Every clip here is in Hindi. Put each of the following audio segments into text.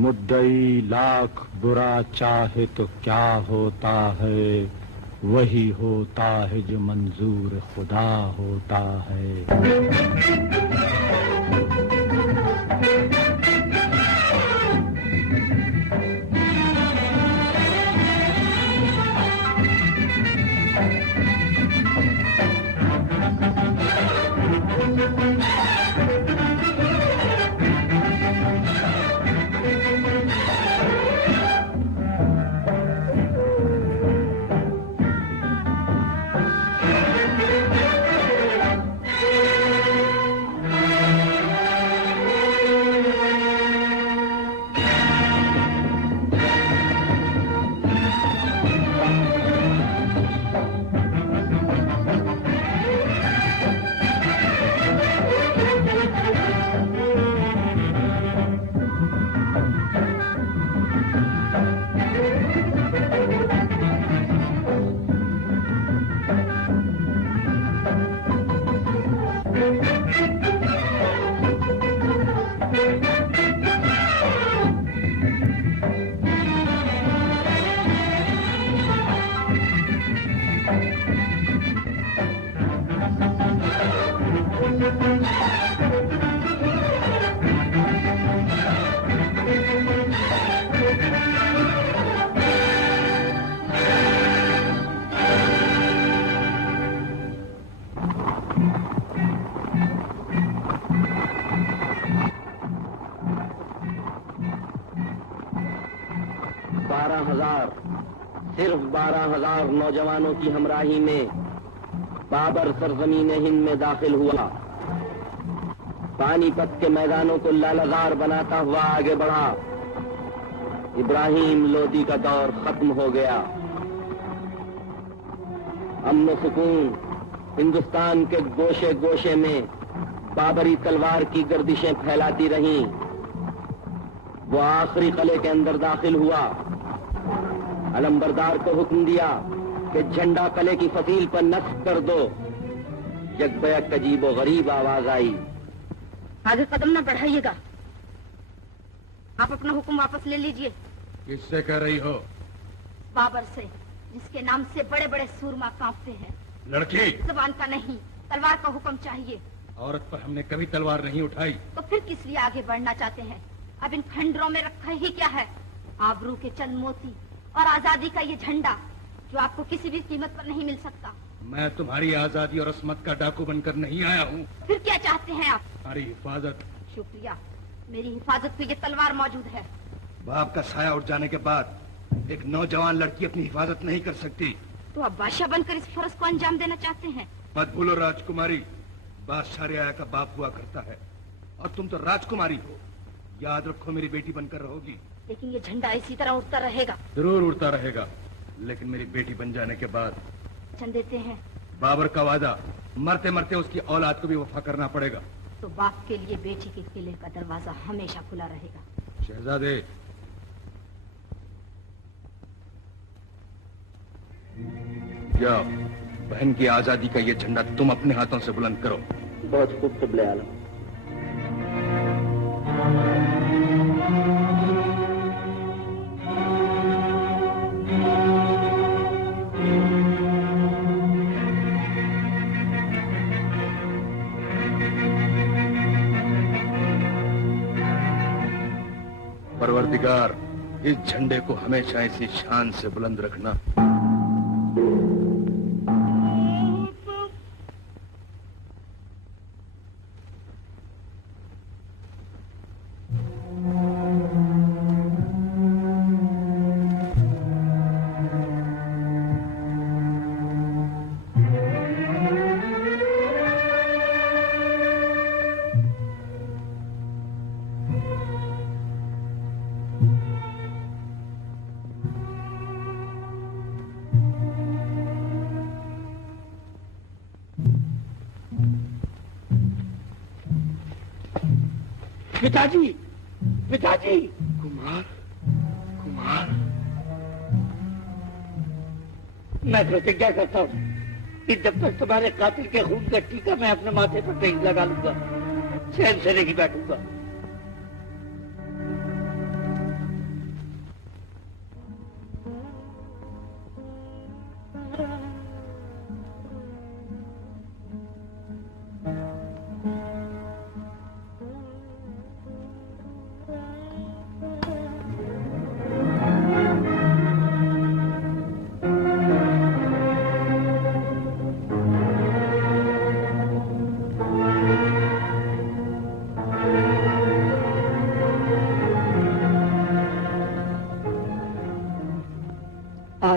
मुद्दई लाख बुरा चाहे तो क्या होता है, वही होता है जो मंजूर खुदा होता है। 12,000 सिर्फ 12,000 नौजवानों की हमराही में बाबर सरजमीन हिंद में दाखिल हुआ। पानीपत के मैदानों को लालाजार बनाता हुआ आगे बढ़ा। इब्राहिम लोदी का दौर खत्म हो गया। अमन सुकून हिंदुस्तान के गोशे गोशे में बाबरी तलवार की गर्दिशें फैलाती रहीं। वो आखिरी किले के अंदर दाखिल हुआ। अलंबरदार को हुक्म दिया कि झंडा किले की फसील पर नस्ब कर दो। यकबयक अजीबो गरीब आवाज आई, आगे कदम न बढ़ाइएगा, आप अपना हुक्म वापस ले लीजिए। किससे कह रही हो? बाबर से, जिसके नाम से बड़े बड़े सूरमा कांपते हैं। लड़की, जुबान का नहीं, तलवार का हुक्म चाहिए। औरत पर हमने कभी तलवार नहीं उठाई। तो फिर किस लिए आगे बढ़ना चाहते हैं? अब इन खंडरों में रखा ही क्या है? आबरू के चंद मोती और आजादी का ये झंडा जो आपको किसी भी कीमत पर नहीं मिल सकता। मैं तुम्हारी आजादी और अस्मत का डाकू बनकर नहीं आया हूँ। फिर क्या चाहते हैं आप? तुम्हारी हिफाजत। शुक्रिया, मेरी हिफाजत पे ये तलवार मौजूद है। बाप का साया उठ जाने के बाद एक नौजवान लड़की अपनी हिफाजत नहीं कर सकती। तो आप बादशाह बनकर इस फर्ज को अंजाम देना चाहते हैं? मत भूलो राजकुमारी, बादशाह रियाया का बाप हुआ करता है और तुम तो राजकुमारी हो। याद रखो, मेरी बेटी बनकर रहोगी। लेकिन ये झंडा इसी तरह उड़ता रहेगा। जरूर उड़ता रहेगा, लेकिन मेरी बेटी बन जाने के बाद वचन देते हैं? बाबर का वादा, मरते मरते उसकी औलाद को भी वफा करना पड़ेगा। तो बाप के लिए बेटी के किले का दरवाजा हमेशा खुला रहेगा। शहजादे, जाओ, बहन की आजादी का ये झंडा तुम अपने हाथों से बुलंद करो। बहुत खूब क़िबले आलम। परवरदिगार, इस झंडे को हमेशा इसी शान से बुलंद रखना। पिताजी, पिताजी! कुमार, कुमार! मैं प्रतिज्ञा करता हूँ कि जब तक तुम्हारे कातिल के खून का टीका मैं अपने माथे पर नहीं लगा लूंगा, चैन से नहीं बैठूंगा।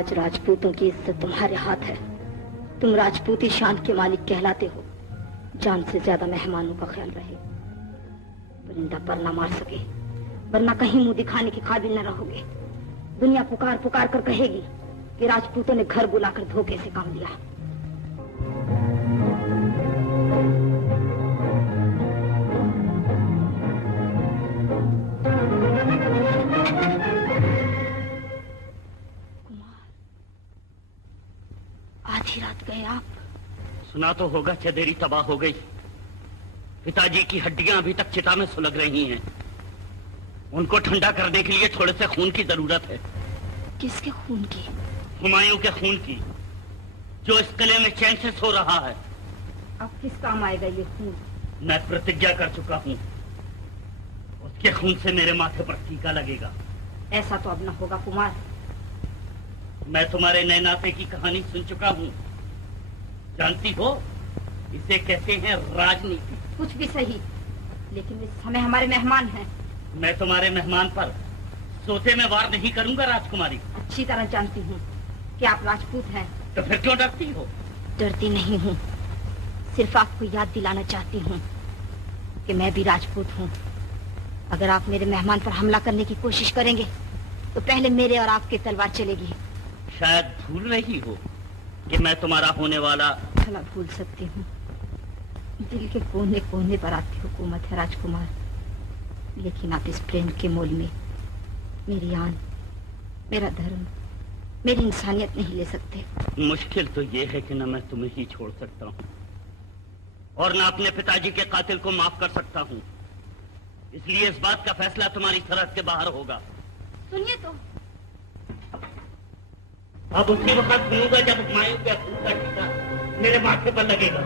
आज राजपूतों की इज्जत तुम्हारे हाथ है। तुम राजपूती शान के मालिक कहलाते हो। जान से ज्यादा मेहमानों का ख्याल रहे। परिंदा पर न मार सके, वरना कहीं मुंह दिखाने के काबिल न रहोगे। दुनिया पुकार पुकार कर कहेगी कि राजपूतों ने घर बुलाकर धोखे से काम लिया। आधी रात गए आप? सुना तो होगा चंदेरी तबाह हो गई। पिताजी की हड्डियां अभी तक चिता में सुलग रही हैं। उनको ठंडा करने के लिए थोड़े से खून की जरूरत है। किसके खून की? हुमायूं के खून की, जो इस किले में चैन से सो रहा है। अब किस काम आएगा ये खून? मैं प्रतिज्ञा कर चुका हूँ, उसके खून से मेरे माथे पर टीका लगेगा। ऐसा तो अब न होगा कुमार। मैं तुम्हारे नए नाते की कहानी सुन चुका हूँ। जानती हो, इसे कहते हैं राजनीति। कुछ भी सही, लेकिन इस समय हमारे मेहमान हैं। मैं तुम्हारे मेहमान पर सोते में वार नहीं करूंगा राजकुमारी। अच्छी तरह जानती हूँ कि आप राजपूत हैं। तो फिर क्यों डरती हो? डरती नहीं हूँ, सिर्फ आपको याद दिलाना चाहती हूँ कि मैं भी राजपूत हूँ। अगर आप मेरे मेहमान पर हमला करने की कोशिश करेंगे तो पहले मेरे और आपकी तलवार चलेगी। शायद भूल रही हो कि मैं तुम्हारा होने वाला। भला भूल सकती हूँ। दिल के कोने कोने पर आपकी हुकूमत है राजकुमार, लेकिन आप इस प्रेम के मोल में मेरी आन, मेरा धर्म, मेरी इंसानियत नहीं ले सकते। मुश्किल तो ये है कि न मैं तुम्हें ही छोड़ सकता हूँ और न अपने पिताजी के कातिल को माफ कर सकता हूँ। इसलिए इस बात का फैसला तुम्हारी सरहद के बाहर होगा। सुनिए तो। अब उसी वक्त सुनूंगा जब हुमायूं के खून का टीका मेरे माथे पर लगेगा।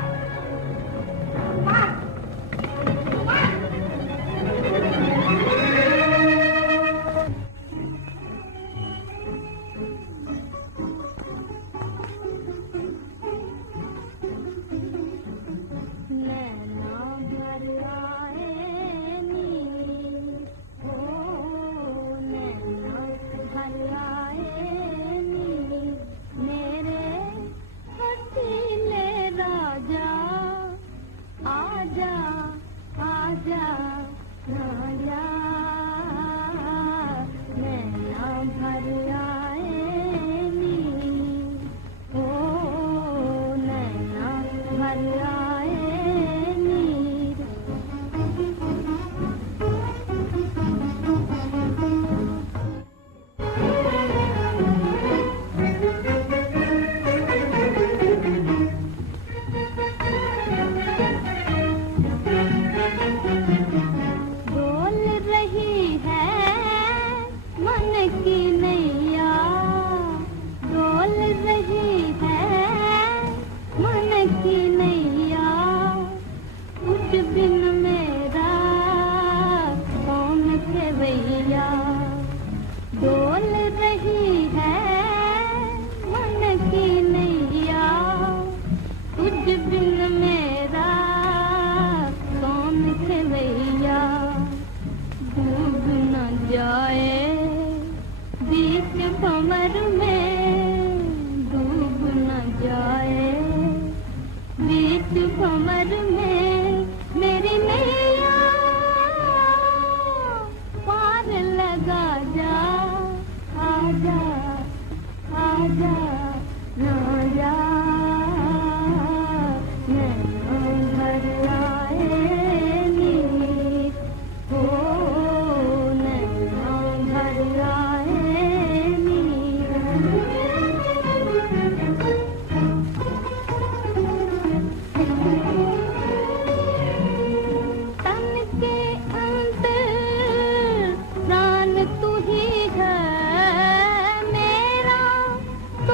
तो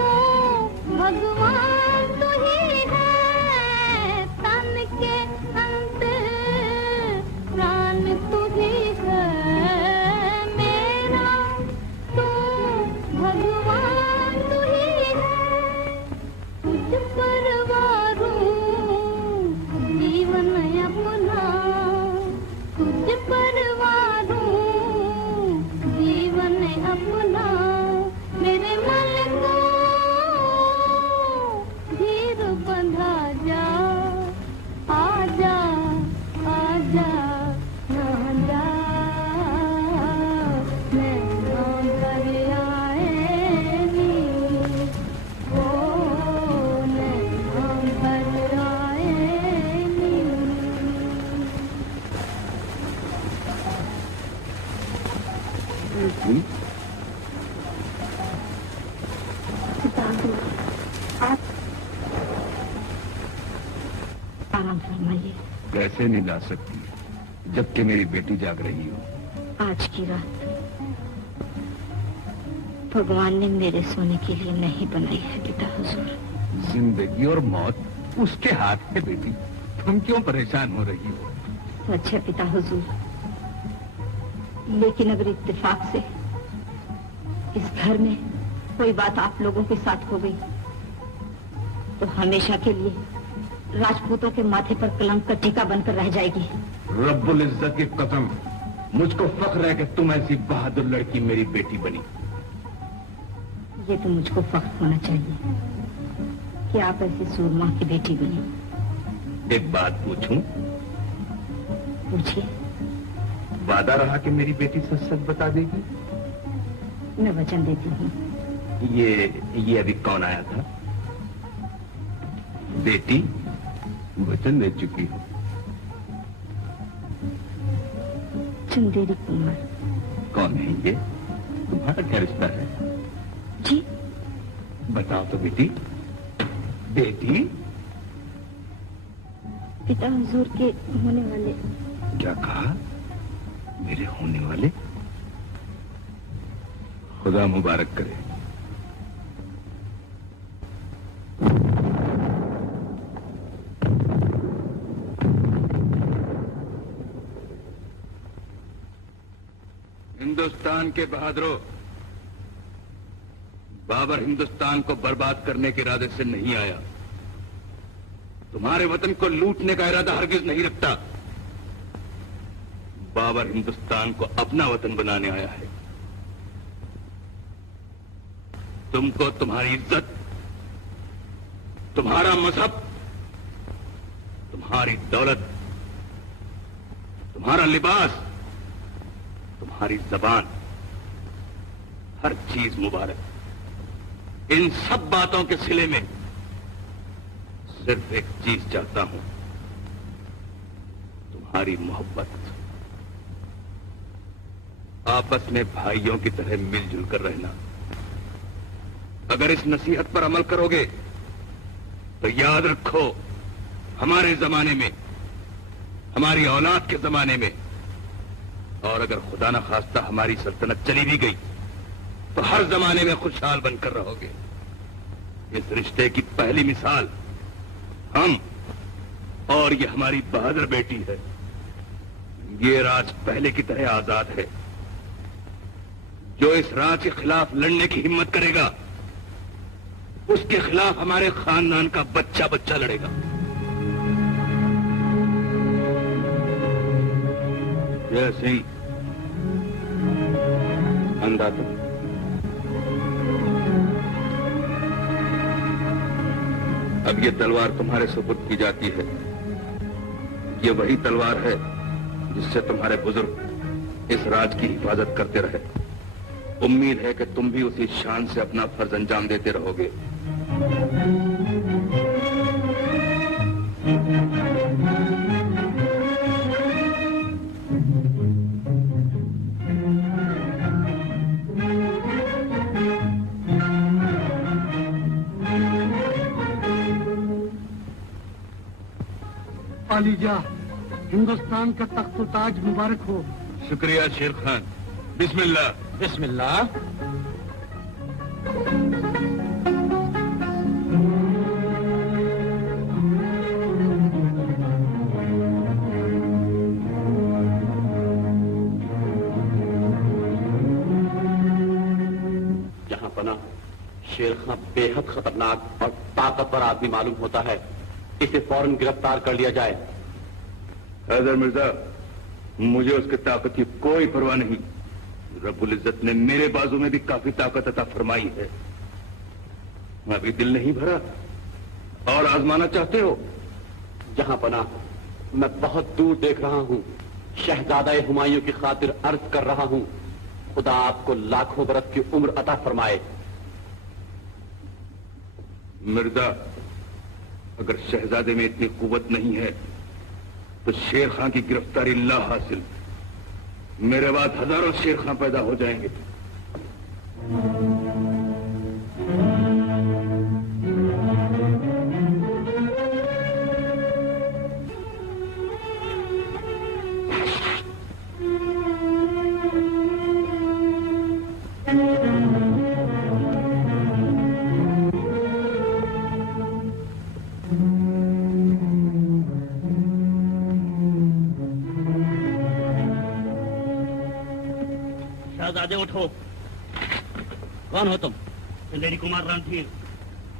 आप आराम फरमाइए। कैसे नहीं ला सकती जबकि मेरी बेटी जाग रही हो। आज की रात भगवान ने मेरे सोने के लिए नहीं बनाई है पिता हुजूर। जिंदगी और मौत उसके हाथ में बेटी, तुम क्यों परेशान हो रही हो? सच है पिता हुजूर, लेकिन अगर इत्तेफाक से इस घर में कोई बात आप लोगों के साथ हो गई तो हमेशा के लिए राजपूतों के माथे पर कलंक का टीका बनकर रह जाएगी। रब्बुल इज्जत की कसम, मुझको फख्र है कि तुम ऐसी बहादुर लड़की मेरी बेटी बनी। ये तो मुझको फख्र होना चाहिए कि आप ऐसी सूरमा की बेटी बनी। एक बात पूछूं? पूछिए। वादा रहा कि मेरी बेटी सच सच बता देगी? मैं वचन देती हूँ। ये अभी कौन आया था? बेटी, वचन दे चुकी हो। चंदेरी कुमार। कौन है ये? तुम्हारा क्या रिश्ता है? जी बताओ तो बेटी। बेटी, पिता हुजूर के होने वाले। क्या कहा? मेरे होने वाले? खुदा मुबारक करे। हिंदुस्तान के बहादुरों, बाबर हिंदुस्तान को बर्बाद करने के इरादे से नहीं आया। तुम्हारे वतन को लूटने का इरादा हरगिज नहीं रखता। बाबर हिंदुस्तान को अपना वतन बनाने आया है। तुमको तुम्हारी इज्जत, तुम्हारा मजहब, तुम्हारी दौलत, तुम्हारा लिबास, तुम्हारी जबान, हर चीज मुबारक। इन सब बातों के सिले में सिर्फ एक चीज चाहता हूं, तुम्हारी मोहब्बत। आपस में भाइयों की तरह मिलजुल कर रहना। अगर इस नसीहत पर अमल करोगे तो याद रखो, हमारे जमाने में, हमारी औलाद के जमाने में, और अगर खुदा न खास्ता हमारी सल्तनत चली भी गई तो हर जमाने में खुशहाल बनकर रहोगे। इस रिश्ते की पहली मिसाल हम, और ये हमारी बहादुर बेटी है। ये राज पहले की तरह आजाद है। जो इस राज के खिलाफ लड़ने की हिम्मत करेगा, उसके खिलाफ हमारे खानदान का बच्चा बच्चा लड़ेगा। जैसे ही अंधा तो अब ये तलवार तुम्हारे सुपुर्द की जाती है। ये वही तलवार है जिससे तुम्हारे बुजुर्ग इस राज की हिफाजत करते रहे। उम्मीद है कि तुम भी उसी शान से अपना फर्ज अंजाम देते रहोगे। आलीजा, हिंदुस्तान का तख्त ताज मुबारक हो। शुक्रिया शेर खान। बिस्मिल्लाह। बिस्मिल्लाह। जहां पना शेर खान बेहद खतरनाक और ताकतवर आदमी मालूम होता है, इसे फौरन गिरफ्तार कर लिया जाए। हैदर मिर्जा, मुझे उसकी ताकत की कोई परवाह नहीं। रब्बुल इज्जत ने मेरे बाजू में भी काफी ताकत अता फरमाई है। अभी दिल नहीं भरा और आजमाना चाहते हो? जहां पना मैं बहुत दूर देख रहा हूं। शहजादा हुमायूं की खातिर अर्ज कर रहा हूं, खुदा आपको लाखों बरस की उम्र अता फरमाए। मिर्जा, अगर शहजादे में इतनी कुव्वत नहीं है तो शेर खान की गिरफ्तारी ला हासिल। मेरे बाद हजारों शेर खां पैदा हो जाएंगे। शहजादे उठो। कौन हो तुम? चंदेरी कुमार रणधीर।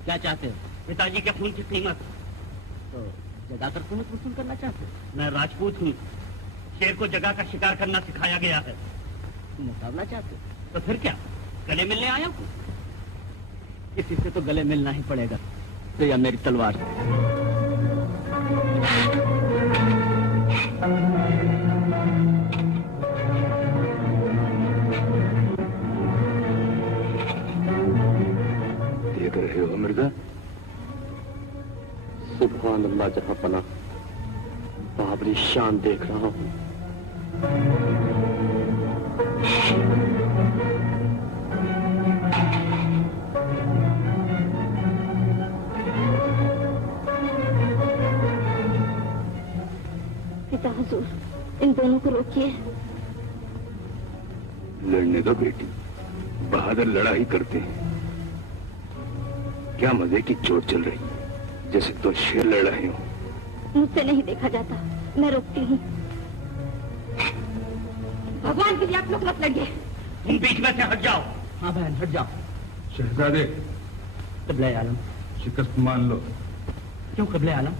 क्या चाहते हो? पिताजी के खून की कीमत। तो जगाकर कीमत वसूल करना चाहते हो? मैं राजपूत हूँ, शेर को जगा का शिकार करना सिखाया गया है। तुम मुकाबला चाहते हो? तो फिर क्या, गले मिलने आया हूँ? किसी से तो गले मिलना ही पड़ेगा, तो या मेरी तलवार से। देख रहे हो मिर्जा? सुभान अल्लाह जहां पना, बाबरी शान देख रहा हूं। पिता हुजूर, इन दोनों को रोकिए। लड़ने दो बेटी, बहादुर लड़ाई करते हैं। क्या मजे की चोट चल रही है, जैसे तो शेर लड़ रहे हो। मुझसे नहीं देखा जाता, मैं रोकती हूँ। भगवान के लिए आप लोग मत लड़िए। तुम बीच में से हट जाओ। हाँ बहन, हट जाओ। शहजादे, क़िबले आलम। शिकस्त मान लो। क्यों क़िबले आलम?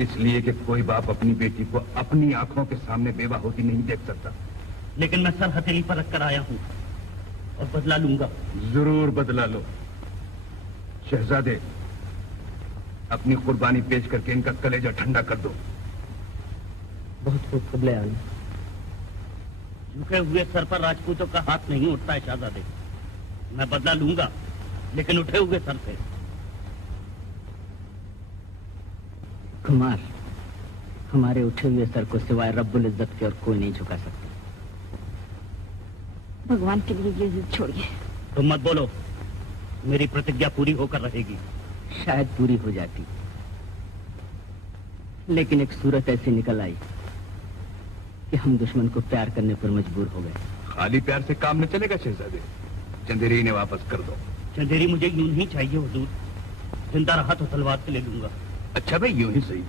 इसलिए कि कोई बाप अपनी बेटी को अपनी आंखों के सामने बेवा होती नहीं देख सकता। लेकिन मैं सर हथेली पर रख कर आया हूँ और बदला लूंगा। जरूर बदला लो। शहजादे, अपनी कुर्बानी पेश करके इनका कलेजा ठंडा कर दो। बहुत खूब क़िबले आलम। झुके हुए सर पर राजपूतों का हाथ नहीं उठता है शहजादे। मैं बदला लूंगा, लेकिन उठे हुए सर से। कुमार, हमारे उठे हुए सर को सिवाय रब्बुल इज्जत के और कोई नहीं झुका सकता। भगवान के लिए ये जिद छोड़िए। तुम मत बोलो, मेरी प्रतिज्ञा पूरी होकर रहेगी। शायद पूरी हो जाती, लेकिन एक सूरत ऐसी निकल आई कि हम दुश्मन को प्यार करने पर मजबूर हो गए। खाली प्यार से काम न चलेगा शहजादे। चंदेरी ने वापस कर दो। चंदेरी मुझे यूं नहीं चाहिए हुजूर। जिंदा रहा तो तलवार से ले लूंगा। अच्छा भाई, यूं ही सही।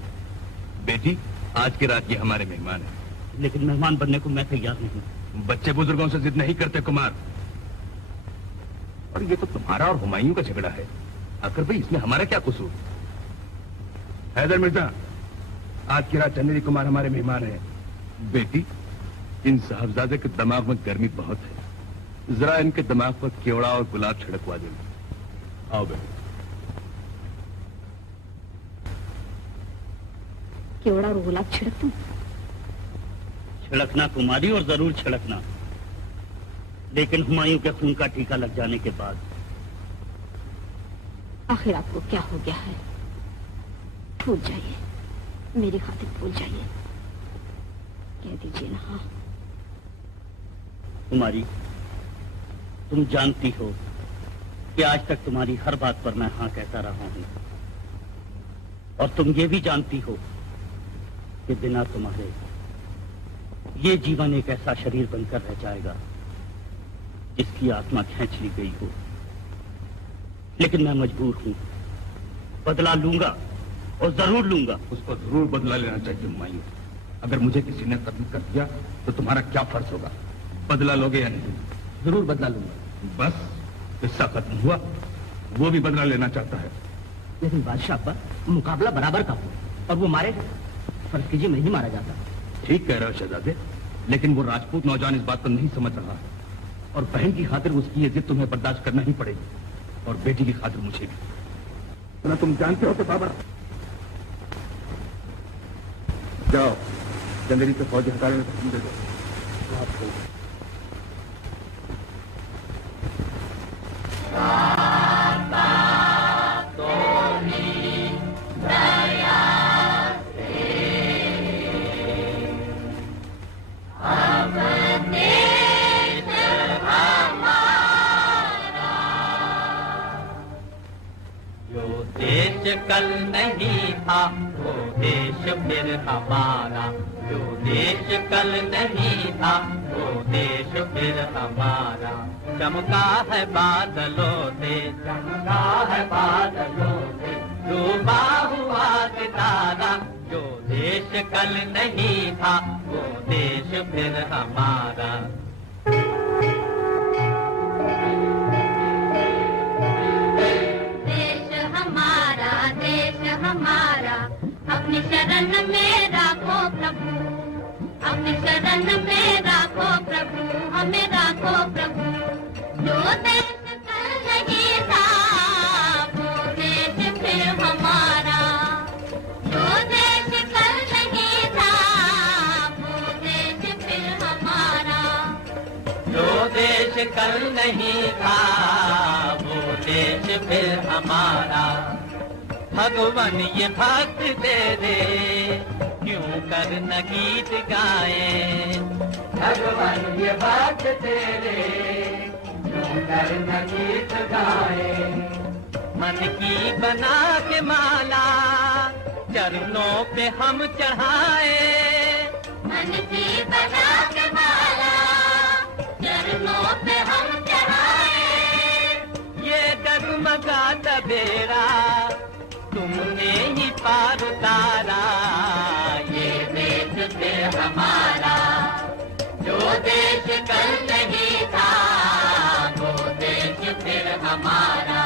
बेटी, आज की रात ये हमारे मेहमान हैं। लेकिन मेहमान बनने को मैं तैयार नहीं। बच्चे बुजुर्गों से जिद नहीं करते कुमार। और ये तो तुम्हारा और हुमायूं का झगड़ा है। आखिर भाई इसमें हमारा क्या कसूर? हैदर मिर्जा, आज की रात चंदेरी कुमार हमारे मेहमान हैं। बेटी, इन साहबजादे के दिमाग में गर्मी बहुत है, जरा इनके दिमाग पर केवड़ा और गुलाब छिड़कवा देना। आओ बेटी। केवड़ा और गुलाब छिड़क दूं? छिड़कना कुमारी, और जरूर छिड़कना, लेकिन हुमायूं के खून का टीका लग जाने के बाद। आखिर आपको क्या हो गया है? भूल जाइए, मेरी खातिर भूल जाइए। कह दीजिए ना। हाँ कुमारी, तुम जानती हो कि आज तक तुम्हारी हर बात पर मैं हाँ कहता रहा हूं, और तुम ये भी जानती हो कि बिना तुम्हारे ये जीवन एक ऐसा शरीर बनकर रह जाएगा जिसकी आत्मा खींच ली गई हो। लेकिन मैं मजबूर हूं, बदला लूंगा और जरूर लूंगा। उसको जरूर बदला लेना चाहिए हुमायूं। अगर मुझे किसी ने कत्ल कर दिया तो तुम्हारा क्या फर्ज होगा? बदला लोगे या नहीं? जरूर बदला लूंगा। बस किस्सा खत्म हुआ। वो भी बदला लेना चाहता है। लेकिन बादशाह पर मुकाबला बराबर का हो, और वो मारे, फर्ज कीजिए मैं ही मारा जाता। ठीक कह रहे हो शहजादे, लेकिन वो राजपूत नौजवान इस बात को नहीं समझ रहा है, और बहन की खातिर उसकी ये जिद तुम्हें बर्दाश्त करना ही पड़ेगी, और बेटी की खातिर मुझे भी। ना तुम जानते हो कि बाबा। जाओ, चंदेरी से फौज हटाने में हुक्म दे दो। आपको अपने देश कल नहीं था वो देश फिर हमारा, जो देश कल नहीं था वो देश फिर हमारा। चमका है बादलों से, चमका है बादलों से, डूबा हुआ सितारा। जो देश कल नहीं था वो देश फिर हमारा। देश हमारा, अपनी शरण में राखो प्रभु, अपनी शरण में राखो प्रभु, हमें राखो प्रभु। जो देश कल नहीं था वो देश फिर हमारा, जो देश कल नहीं था वो देश फिर हमारा। जो देश कल नहीं था वो देश फिर हमारा। भगवान ये भक्त तेरे क्यों कर न गीत गाए, भगवान ये भक्त तेरे क्यों कर न गीत गाए। मन की बना के माला चरणों पे हम चढ़ाए, मन की बना के माला चरणों पे हम चढ़ाए। ये डगमगाता बेड़ा तुमने ही पार उतारा। ये देश फिर हमारा, जो देश कल नहीं था वो देश फिर हमारा।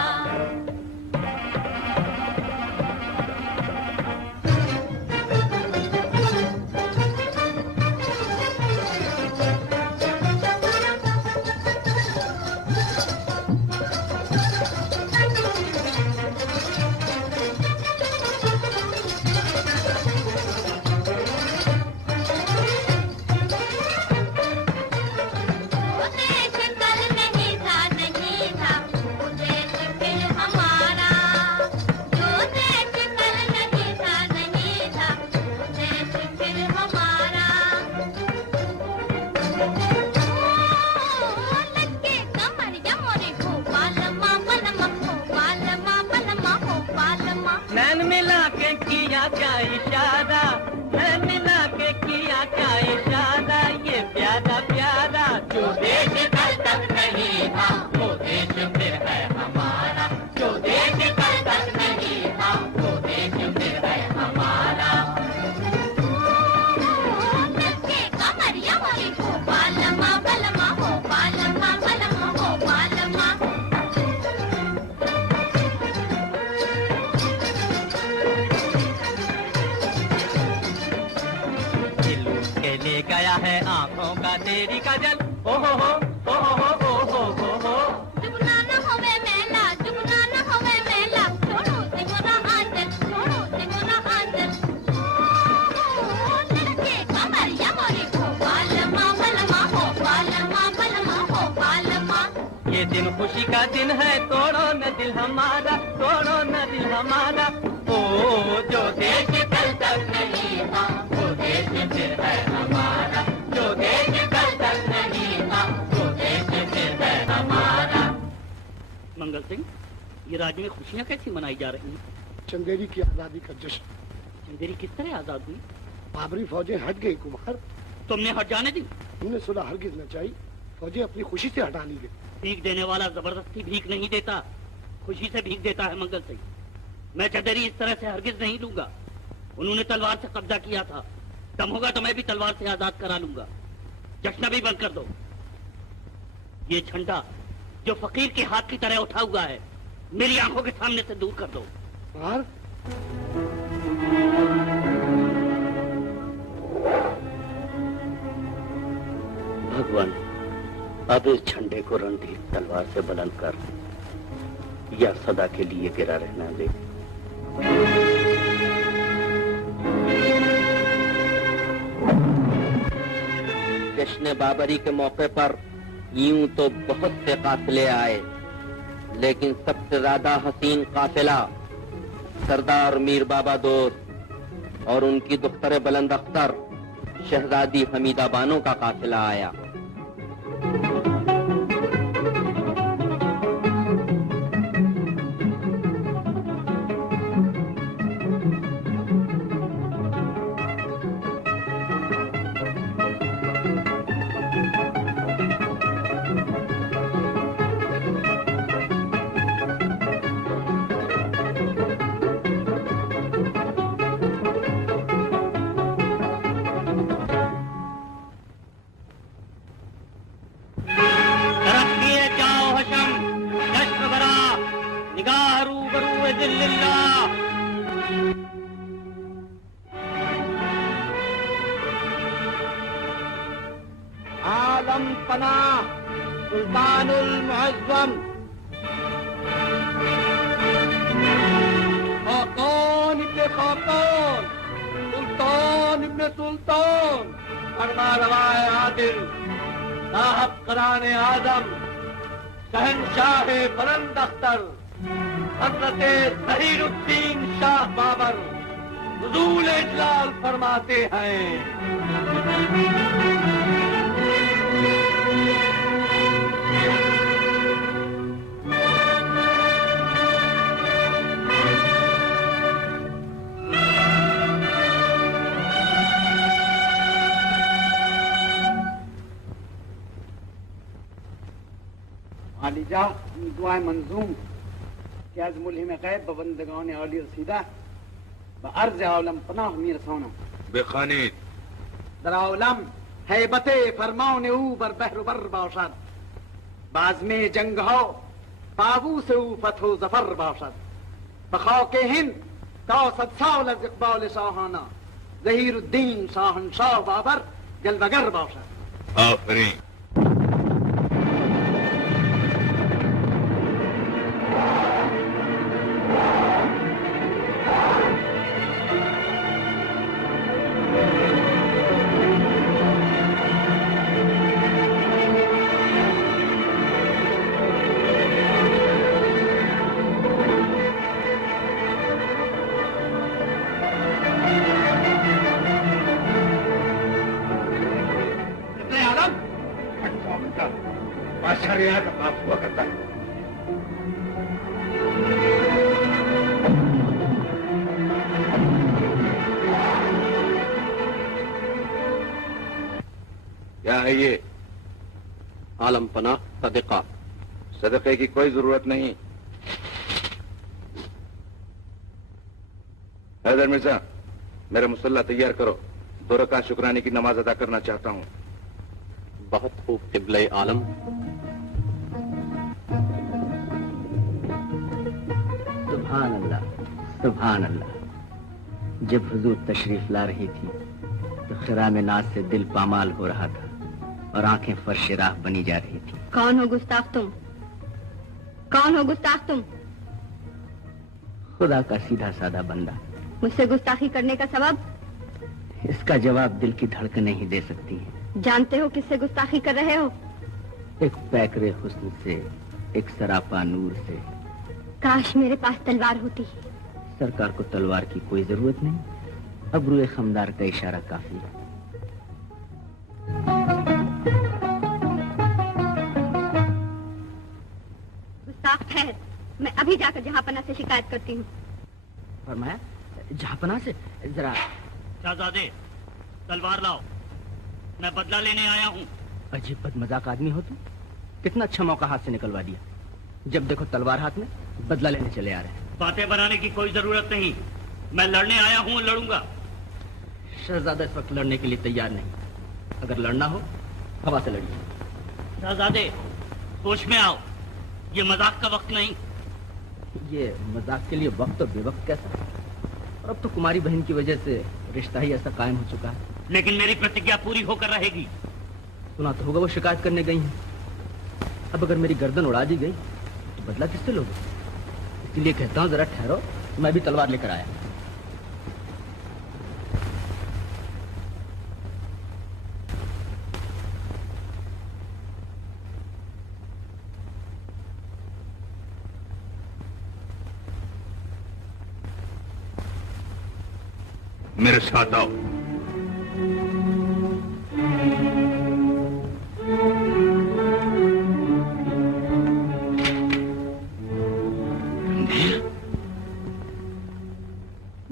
नैन मिला के किया क्या इशारा, नैन मिला के किया क्या इशारा। ये प्यारा प्यारा जो देश कल तक नहीं था वो देश फिर है हमारा, जो देश कल तक नहीं था वो देश फिर है हमारा। कमरिया मोरी हो बालमा बलमा हो बालमा बलमा हो बालमा। ले गया है आंखों का तेरी काजल, ओ हो हो ओ हो हो ओ हो हो। जुगना न होवे मेला, जुगना न होवे मेला, छोड़ो सिंगोरा आंचल, छोड़ो सिंगोरा आंचल। लड़के कमरिया मोरी हो बालमा बलमा हो बालमा बलमा हो बालमा। ये दिन खुशी का दिन है, तोड़ो न दिल हमारा, तोड़ो न दिल हमारा। ओ जो देश कल तक नहीं था वो देश फिर है हमारा, जो देश कल तक नहीं था वो देश फिर है हमारा। मंगल सिंह, ये राज्य में खुशियाँ कैसी मनाई जा रही हैं? चंदेरी की आजादी का जश्न। चंदेरी किस तरह आजाद हुई? बाबरी फौजें हट गई कुमार। तुमने हट जाने दी? हमने सुलह हरगिज न चाहिए, फौजें अपनी खुशी से हटा ली गई। भीख देने वाला जबरदस्ती भीख नहीं देता, खुशी से भीख देता है। मंगल सिंह, मैं चंदेरी इस तरह से हरगिज नहीं लूंगा। उन्होंने तलवार से कब्जा किया था, दम होगा तो मैं भी तलवार से आजाद करा लूंगा। जश्न भी बंद कर दो। ये झंडा जो फकीर के हाथ की तरह उठा हुआ है, मेरी आंखों के सामने से दूर कर दो। भगवान, अब इस झंडे को रणधीर तलवार से बुलंद कर या सदा के लिए गिरा रहना दे। जश्न बाबरी के मौके पर यूं तो बहुत से काफिले आए, लेकिन सबसे ज्यादा हसीन काफिला सरदार मीर बाबा दोस्त और उनकी दुख्तर बुलंद अख्तर शहजादी हमीदा बानो का काफिला आया। बिइज़्निल्लाह। आलम पनाह सुल्तानुल मुअज़्ज़म खाकान इब्न खाकान सुल्तान इब्न सुल्तान फरमा रवाए आदिल साहब कराने आदम शहनशाह बुलंद अख्तर हज़रत ज़हीरुद्दीन शाह बाबर हुज़ूर इजलाल फरमाते हैं। आलिजा दुआ मंजूम कि आज मुल्हिम गैब बबंदगान आली रसीदा बअर्ज़ आलम पनाह मीर सोना बेखानीद दर आलम हैबते फरमान ऊ बर बहर बर बाशद बाज में जंग हो बाबू से ऊ फतो जफर बाशद बखाके हिंद ता सद साल अज इकबाल शाहाना ज़हीरुद्दीन शाहनशाह बाबर जलवगर बाशद। आफरीन। क्या है ये? आलम पनाह सदका। सदक़े की कोई जरूरत नहीं। हैदर मिर्जा, मेरा मुसल्ला तैयार करो। 2 रकात शुक्राने की नमाज अदा करना चाहता हूँ। बहुत खूब क़िबले आलम। सुभान अल्लाह, सुभान अल्लाह। जब हुजूर तशरीफ ला रही थी तो खिराम नाज से दिल पामाल हो रहा था और आंखें फर्श राह बनी जा रही थी। कौन हो गुस्ताख तुम? कौन हो गुस्ताख तुम? खुदा का सीधा साधा बंदा। मुझसे गुस्ताखी करने का सबब? इसका जवाब दिल की धड़कनें ही दे सकती हैं। जानते हो किससे गुस्ताखी कर रहे हो? एक पैकरे हुस्न से, एक सरापा नूर से। काश मेरे पास तलवार होती। सरकार को तलवार की कोई जरूरत नहीं, अबरूए खमदार का इशारा काफी है। गुस्ताख ठहर, मैं अभी जाकर जहांपना से शिकायत करती हूँ। फरमाया जहांपना से? जरा शहजादे तलवार लाओ, मैं बदला लेने आया हूँ। अजीब बदमजाक आदमी हो तुम। कितना अच्छा मौका हाथ से निकलवा दिया। जब देखो तलवार हाथ में, बदला लेने चले आ रहे हैं। बातें बनाने की कोई जरूरत नहीं, मैं लड़ने आया हूँ, लड़ूंगा। शहजादा इस वक्त लड़ने के लिए तैयार नहीं। अगर लड़ना हो हवा से लड़िए। शहजादे होश में आओ, ये मजाक का वक्त नहीं। ये मजाक के लिए वक्त और बेवक्त कैसा? और अब तो कुमारी बहन की वजह से रिश्ता ही ऐसा कायम हो चुका है। लेकिन मेरी प्रतिज्ञा पूरी होकर रहेगी। सुना तो होगा वो शिकायत करने गई हैं। अब अगर मेरी गर्दन उड़ा दी गई तो बदला किससे लोगे? इसलिए कहता हूँ जरा ठहरो, मैं भी तलवार लेकर आया। मेरे साथ आओ।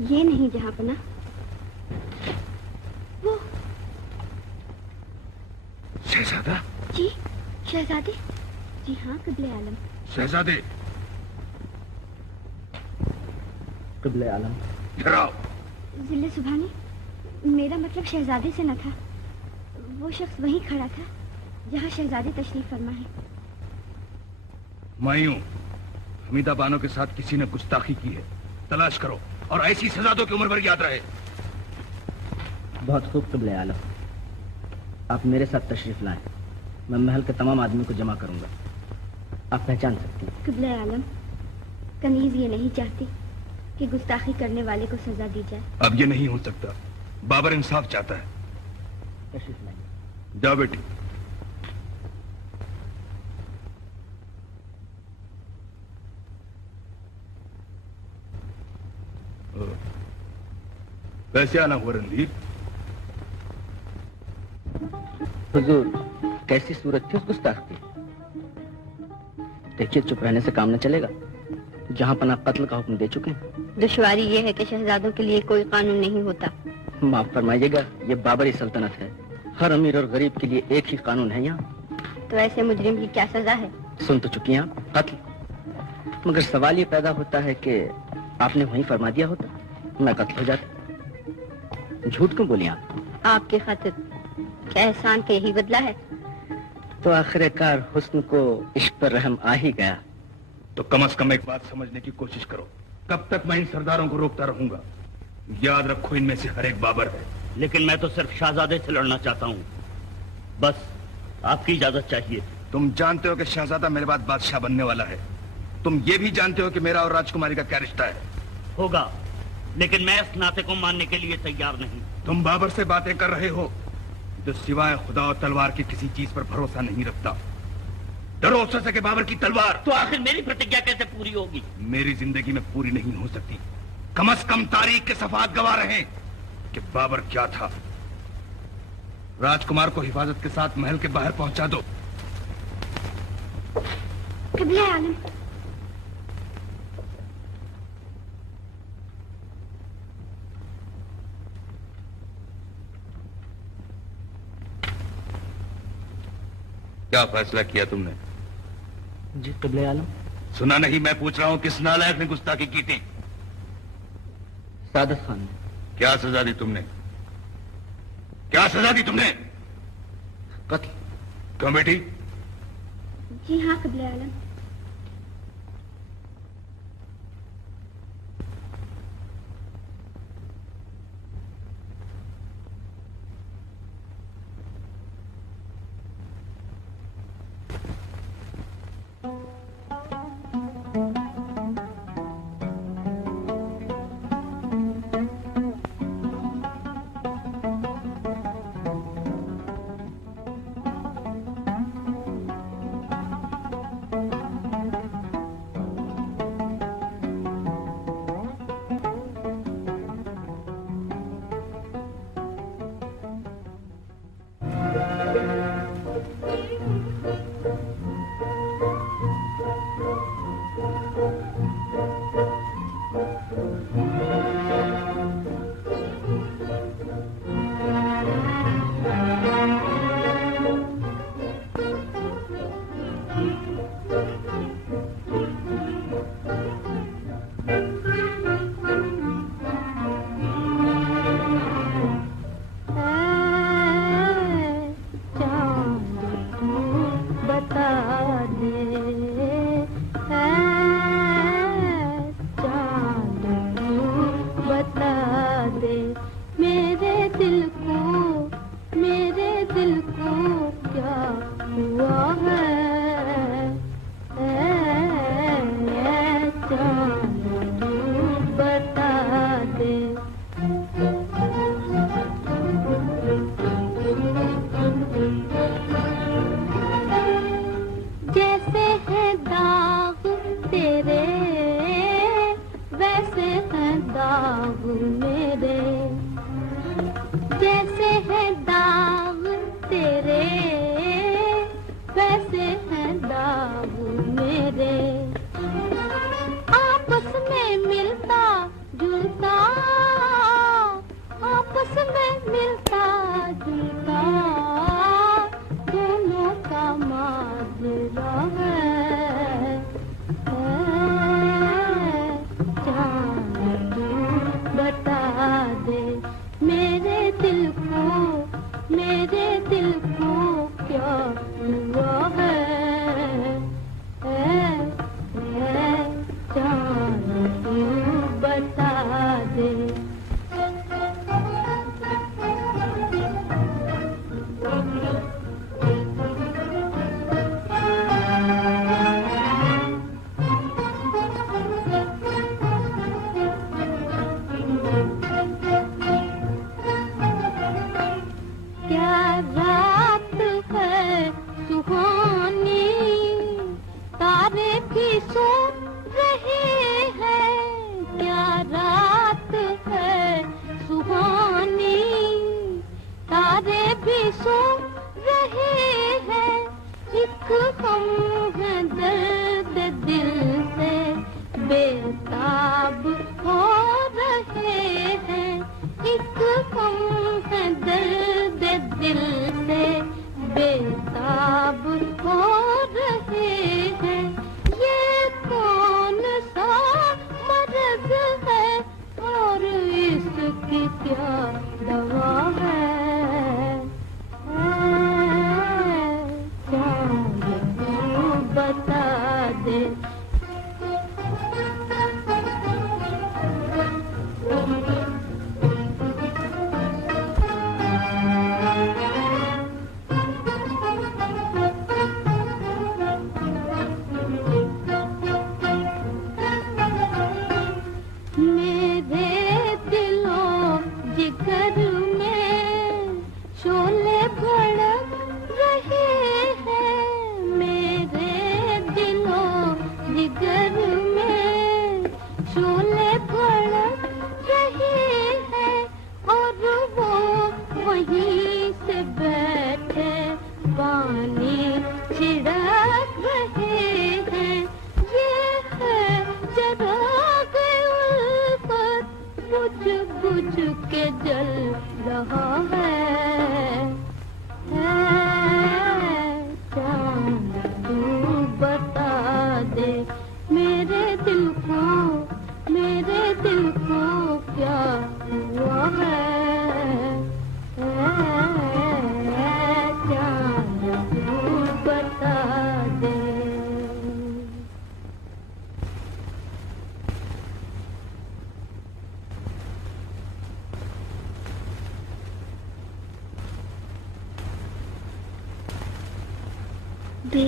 ये नहीं जहांपना, वो शहजादा। जी शहजादे। जी हाँ क़िबले आलम। शहजादे क़िबले आलम। इधर आओ। जिले सुभानी, मेरा मतलब शहजादे से न था। वो शख्स वहीं खड़ा था जहाँ शहजादे तशरीफ फरमा है। मैं हूं हमीदा बानो के साथ किसी ने गुस्ताखी की है, तलाश करो और ऐसी सजा दो कि उम्र भर याद रहे। बहुत खूब क़िबले आलम, आप मेरे साथ तशरीफ लाएं। मैं महल के तमाम आदमियों को जमा करूंगा। आप पहचान सकती हैं। क़िबले आलम, कनीज ये नहीं चाहती कि गुस्ताखी करने वाले को सजा दी जाए। अब ये नहीं हो सकता। बाबर इंसाफ चाहता है। तशरीफ लाइए। जाओ बेटी। वैसे आना हुआ रणधीर। हुजूर, कैसी सूरत थी उस गुस्ताख की। देखिए, चुप रहने से काम न चलेगा। जहां पना कत्ल का हुक्म दे चुके हैं। दुश्वारी ये है कि शहजादों के लिए कोई कानून नहीं होता। माफ फरमाइएगा, ये बाबरी सल्तनत है। हर अमीर और गरीब के लिए एक ही कानून है यहाँ। तो ऐसे मुजरिम की क्या सजा है? सुन तो चुकी हैं आप, कत्ल। मगर सवाल ये पैदा होता है कि आपने वहीं फरमा दिया होता, मैं कत्ल हो जाता। झूठ क्यों बोली आप? आपके खातिर क्या एहसान का यही बदला है? तो आखिरकार हुस्न को इश्क पर रहम आ ही गया। तो कम से कम एक बात समझने की कोशिश करो। कब तक मैं इन सरदारों को रोकता रहूंगा? याद रखो, इनमें से हर एक बाबर है। लेकिन मैं तो सिर्फ शहजादे से लड़ना चाहता हूँ। बस आपकी इजाजत चाहिए। तुम जानते हो कि शहजादा मेरे बाद बादशाह बनने वाला है। तुम ये भी जानते हो कि मेरा और राजकुमारी का क्या रिश्ता है। होगा, लेकिन मैं इस नाते को मानने के लिए तैयार नहीं। तुम बाबर से बातें कर रहे हो जो सिवाय खुदा और तलवार की किसी चीज पर भरोसा नहीं रखता। डरो उससे सके बाबर की तलवार। तो आखिर मेरी प्रतिज्ञा कैसे पूरी होगी? मेरी जिंदगी में पूरी नहीं हो सकती। कम से कम तारीख के सफात गवाह रहे कि बाबर क्या था। राजकुमार को हिफाजत के साथ महल के बाहर पहुंचा दो। क़िबले आलम, क्या फैसला किया तुमने? जी क़िबले आलम। सुना नहीं, मैं पूछ रहा हूँ किस नालायक ने गुस्ताखी की थी? सादत खान ने। क्या सजा दी तुमने? क्या सजा दी तुमने? कत्ल। क्यों बेटी? जी हाँ क़िबले आलम।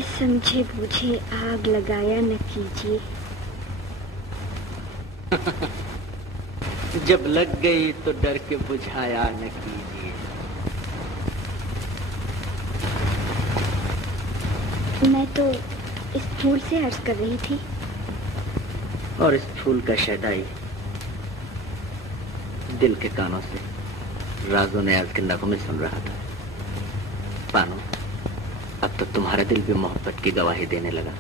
समझे बूझे आग लगाया न कीजिए। जब लग गई तो डर के बुझाया न कीजिए। मैं तो इस फूल से अर्ज कर रही थी। और इस फूल का शहदाई दिल के कानों से राजों ने आज के नगमे सुन रहा था। पानो, अब तो तुम्हारा दिल भी मोहब्बत की गवाही देने लगा।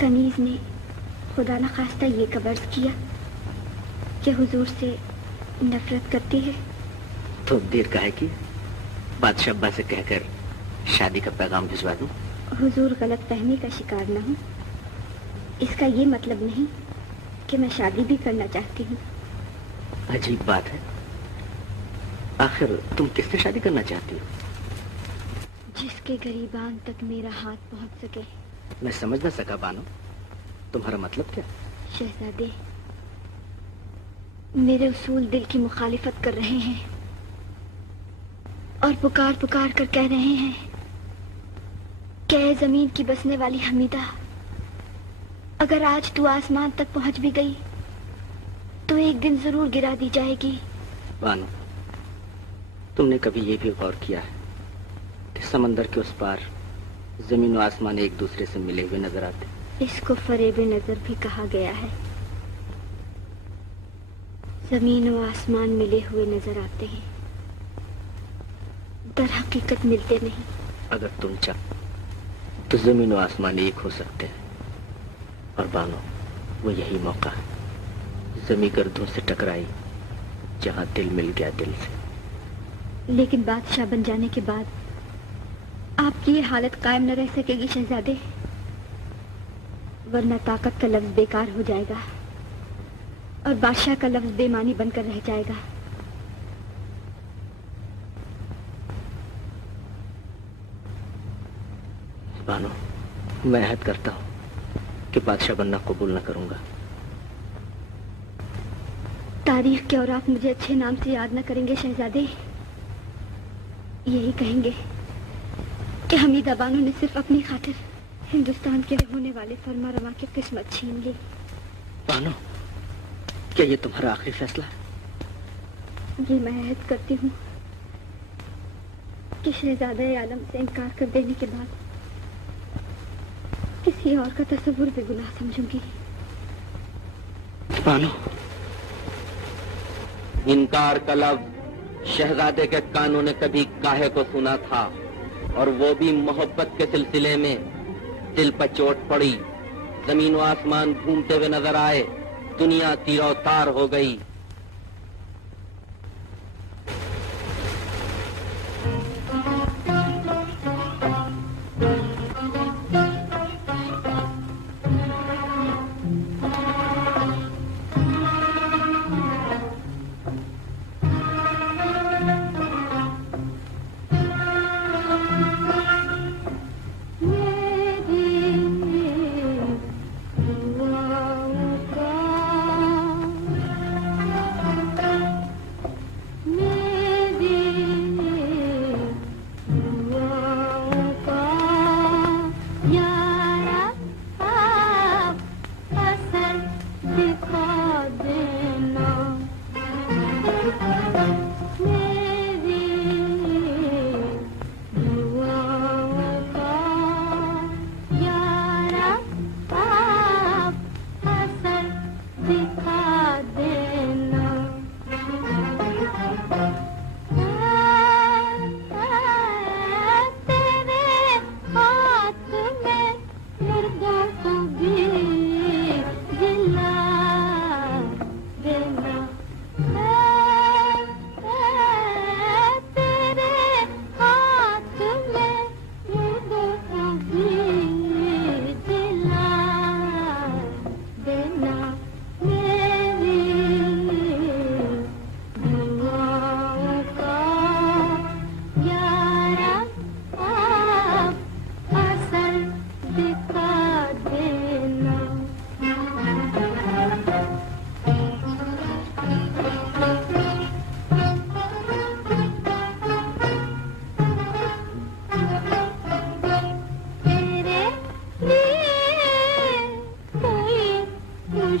कनीज ने खुदा न खास्ता ये कबर्ज किया कि हुजूर से नफरत करती है। तो देर काहे की? बादशाह अब्बा से कहकर शादी का पैगाम भिजवा दूं। हुजूर गलत फहमी का शिकार न हो। इसका ये मतलब नहीं कि मैं शादी भी करना चाहती हूँ। अजीब बात है। आखिर तुम किससे शादी करना चाहती हो? जिसके गरीबान तक मेरा हाथ पहुँच सके। मैं समझ न सका बानो, तुम्हारा मतलब क्या? शहजादे, मेरे उसूल दिल की मुखालिफत कर रहे हैं और पुकार पुकार कर कह रहे हैं कि ऐ जमीन की बसने वाली हमीदा, अगर आज तू आसमान तक पहुंच भी गई तो एक दिन जरूर गिरा दी जाएगी। बानो, तुमने कभी ये भी गौर किया है कि समंदर के उस पार जमीन और आसमान एक दूसरे से मिले हुए नजर आते? इसको फरेबे नजर भी कहा गया है। जमीन और आसमान मिले हुए नजर आते हैं, दर हकीकत मिलते नहीं। अगर तुम चाहो तो जमीन और आसमान एक हो सकते हैं। और बानो, वो यही मौका है। जमी गर्दों से टकराई जहां दिल मिल गया दिल से। लेकिन बादशाह बन जाने के बाद आपकी ये हालत कायम न रह सकेगी शहजादे, वरना ताकत का लफ्ज बेकार हो जाएगा और बादशाह का लफ्ज बेमानी बनकर रह जाएगा। बानो, मैं अहद करता हूं कि बादशाह बनना कबूल न करूंगा। तारीख के और आप मुझे अच्छे नाम से याद न करेंगे शहजादे। यही कहेंगे कि हमीदा बानो ने सिर्फ अपनी खातिर हिंदुस्तान के होने वाले फरमा रवा की किस्मत छीन ली। बानो, क्या ये तुम्हारा आखिरी फैसला है? ये मैं अहद करती हूँ कि शहजादे आलम से इनकार कर देने के बाद किसी और का तस्वुर भी गुनाह समझूंगी। बानो, इनकार का लफ्ज शहजादे के कानों ने कभी काहे को सुना था, और वो भी मोहब्बत के सिलसिले में। दिल पर चोट पड़ी, जमीन व आसमान घूमते हुए नजर आए, दुनिया तीरों तार हो गई।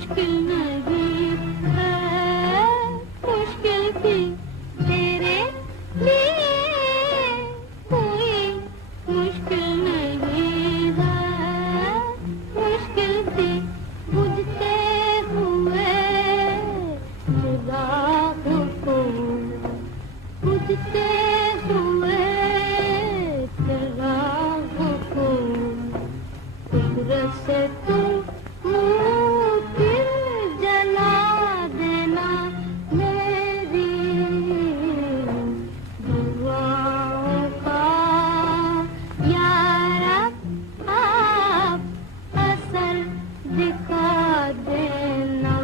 मुश्किल नहीं है, मुश्किल भी तेरे लिए कोई मुश्किल नहीं है, मुश्किल भी बुझते हुए चिराग को, बुझते हुए चिराग को कुदरत से तू फिर जला देना मेरी दुआओं का यार आप असर दिखा देना।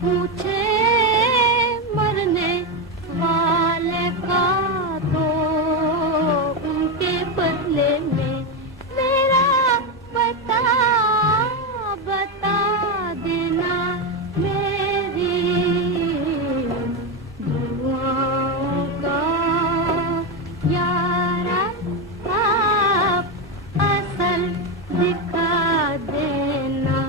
पूछे मरने वाले का तो उनके बदले में मेरा पता बता देना मेरी दुआओं का यार आप असल दिखा देना।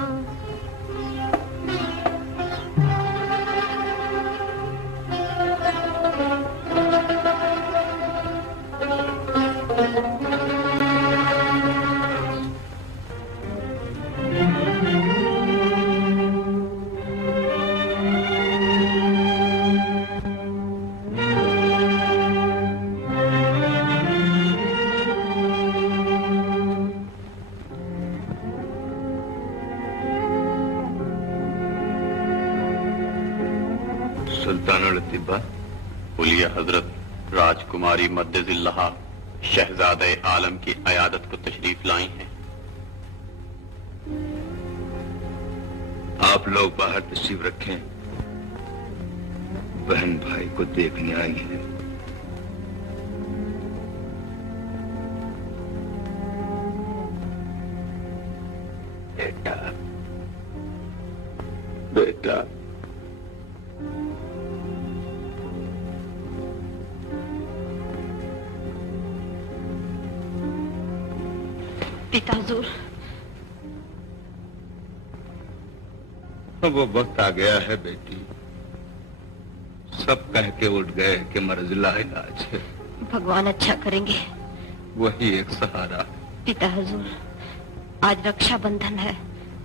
सुल्तानुल अतिबा उलिया हजरत राजकुमारी मद्दजिल्लहा शहजादे आलम की अयादत को तशरीफ लाई हैं। आप लोग बाहर तशरीफ रखें, बहन भाई को देखने आई है। बेटा बेटा पिता हुजूर, वो वक्त आ गया है बेटी, सब कह के उठ गए कि मर्ज लाइलाज है। भगवान अच्छा करेंगे। वही एक सहारा है। पिता हुजूर, आज रक्षाबंधन है,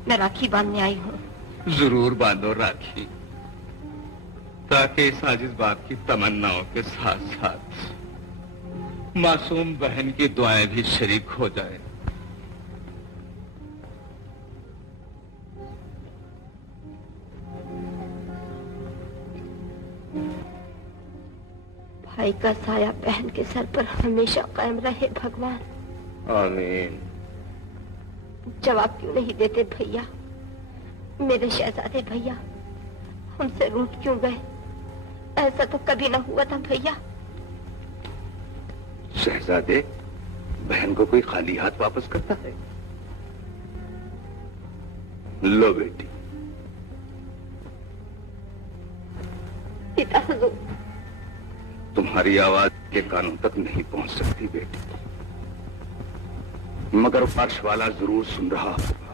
मैं राखी बांधने आई हूँ। जरूर बांधो राखी, ताकि इस आजिज बाप की तमन्नाओं के साथ साथ मासूम बहन की दुआएं भी शरीक हो जाए। भाई का साया बहन के सर पर हमेशा कायम रहे भगवान। आमीन। जवाब क्यों नहीं देते भैया? मेरे शहजादे भैया हमसे रूठ क्यों गए? ऐसा तो कभी ना हुआ था भैया। शहजादे बहन को कोई खाली हाथ वापस करता है? लो बेटी। पिता हुजूर, तुम्हारी आवाज के कानों तक नहीं पहुंच सकती बेटी, मगर फर्श वाला जरूर सुन रहा होगा।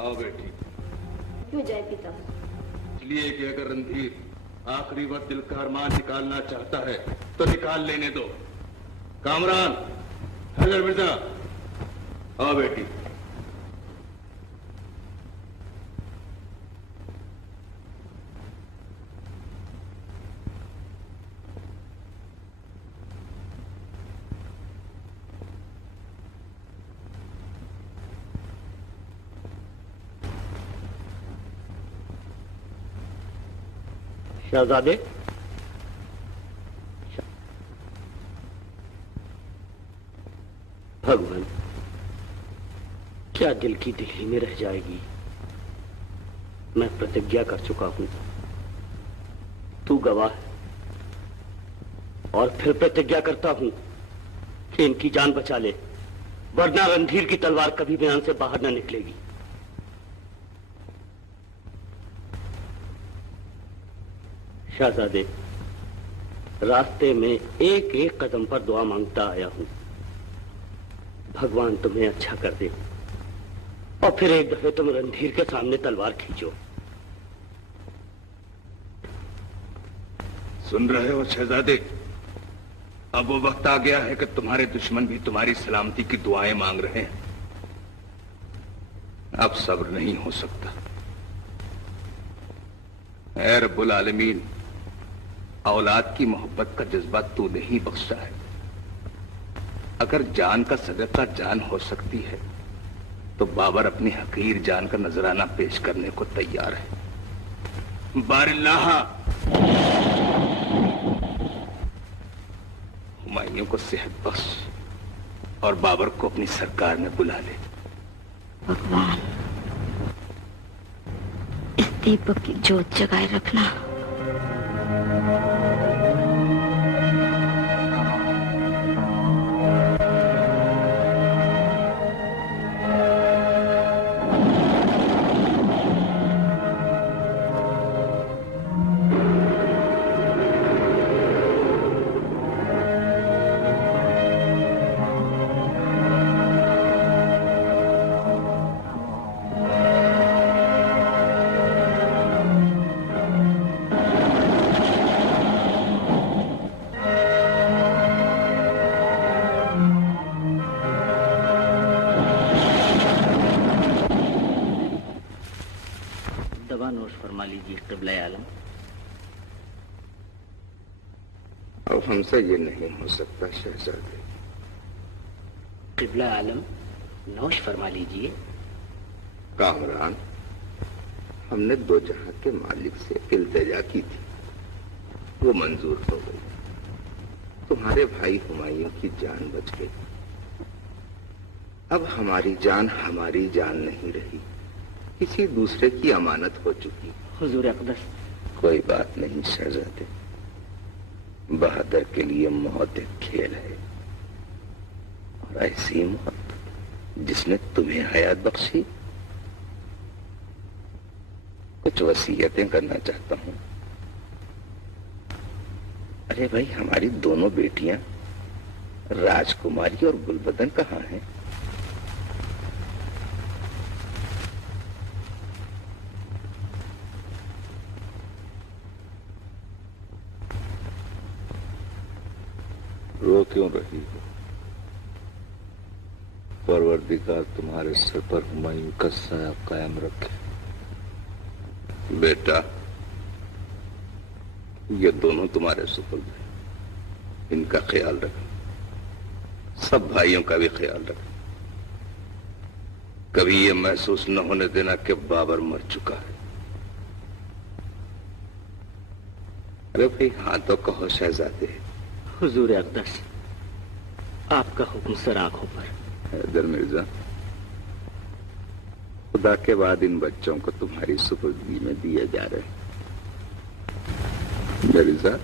आओ बेटी। क्यों जाए पिता? इसलिए कि अगर रणधीर आखिरी वक्त दिल का अरमान निकालना चाहता है तो निकाल लेने दो। कामरान, हैदर मिर्जा, आओ बेटी। शहजादे, भगवान, क्या दिल की दिल ही में रह जाएगी? मैं प्रतिज्ञा कर चुका हूं, तू गवाह है। और फिर प्रतिज्ञा करता हूं कि इनकी जान बचा ले, वरना रणधीर की तलवार कभी बयान से बाहर न निकलेगी। शहजादे, रास्ते में एक एक कदम पर दुआ मांगता आया हूं, भगवान तुम्हें अच्छा कर दे और फिर एक दफे तुम रणधीर के सामने तलवार खींचो। सुन रहे हो शहजादे, अब वो वक्त आ गया है कि तुम्हारे दुश्मन भी तुम्हारी सलामती की दुआएं मांग रहे हैं। अब सब्र नहीं हो सकता। ऐ रब्बुल आलमीन, औलाद की मोहब्बत का जज्बा तूने ही बख्शा है। अगर जान का सदका जान हो सकती है तो बाबर अपनी हकीर जान का नजराना पेश करने को तैयार है। बारिल्लाह, हुमायूं को सेहत बख्श और बाबर को अपनी सरकार में बुला ले। भगवान, इस दीपक की जोत जगाए रखना। अब हमसे ये नहीं हो सकता शहजादे। क़िबला आलम, नौश फरमा लीजिए। कामरान, हमने दो जहां के मालिक से इल्तिजा की थी, वो मंजूर हो गई। तुम्हारे भाई हुमायूं की जान बच गई। अब हमारी जान नहीं रही, किसी दूसरे की अमानत हो चुकी। हुजूर अक़दस, कोई बात नहीं शहजादे, बहादुर के लिए मौत एक खेल है, और ऐसी मौत जिसने तुम्हें हयात बख्शी। कुछ वसीयतें करना चाहता हूं। अरे भाई, हमारी दोनों बेटियां राजकुमारी और गुलबदन कहाँ हैं? रो क्यों रही हो? परवरदिगार तुम्हारे सिर पर हुमायूं का साया कायम रखे। बेटा, ये दोनों तुम्हारे सुपुर्द हैं, इनका ख्याल रखना, सब भाइयों का भी ख्याल रखना। कभी ये महसूस न होने देना कि बाबर मर चुका है। अरे भाई, हाँ तो कहो शहजादे। हुजूर अक़दस, आपका हुक्म सर आंखों पर। हैदर मिर्जा, खुदा के बाद इन बच्चों को तुम्हारी सुपुर्दगी में दिए जा रहे हैं। मिर्जा,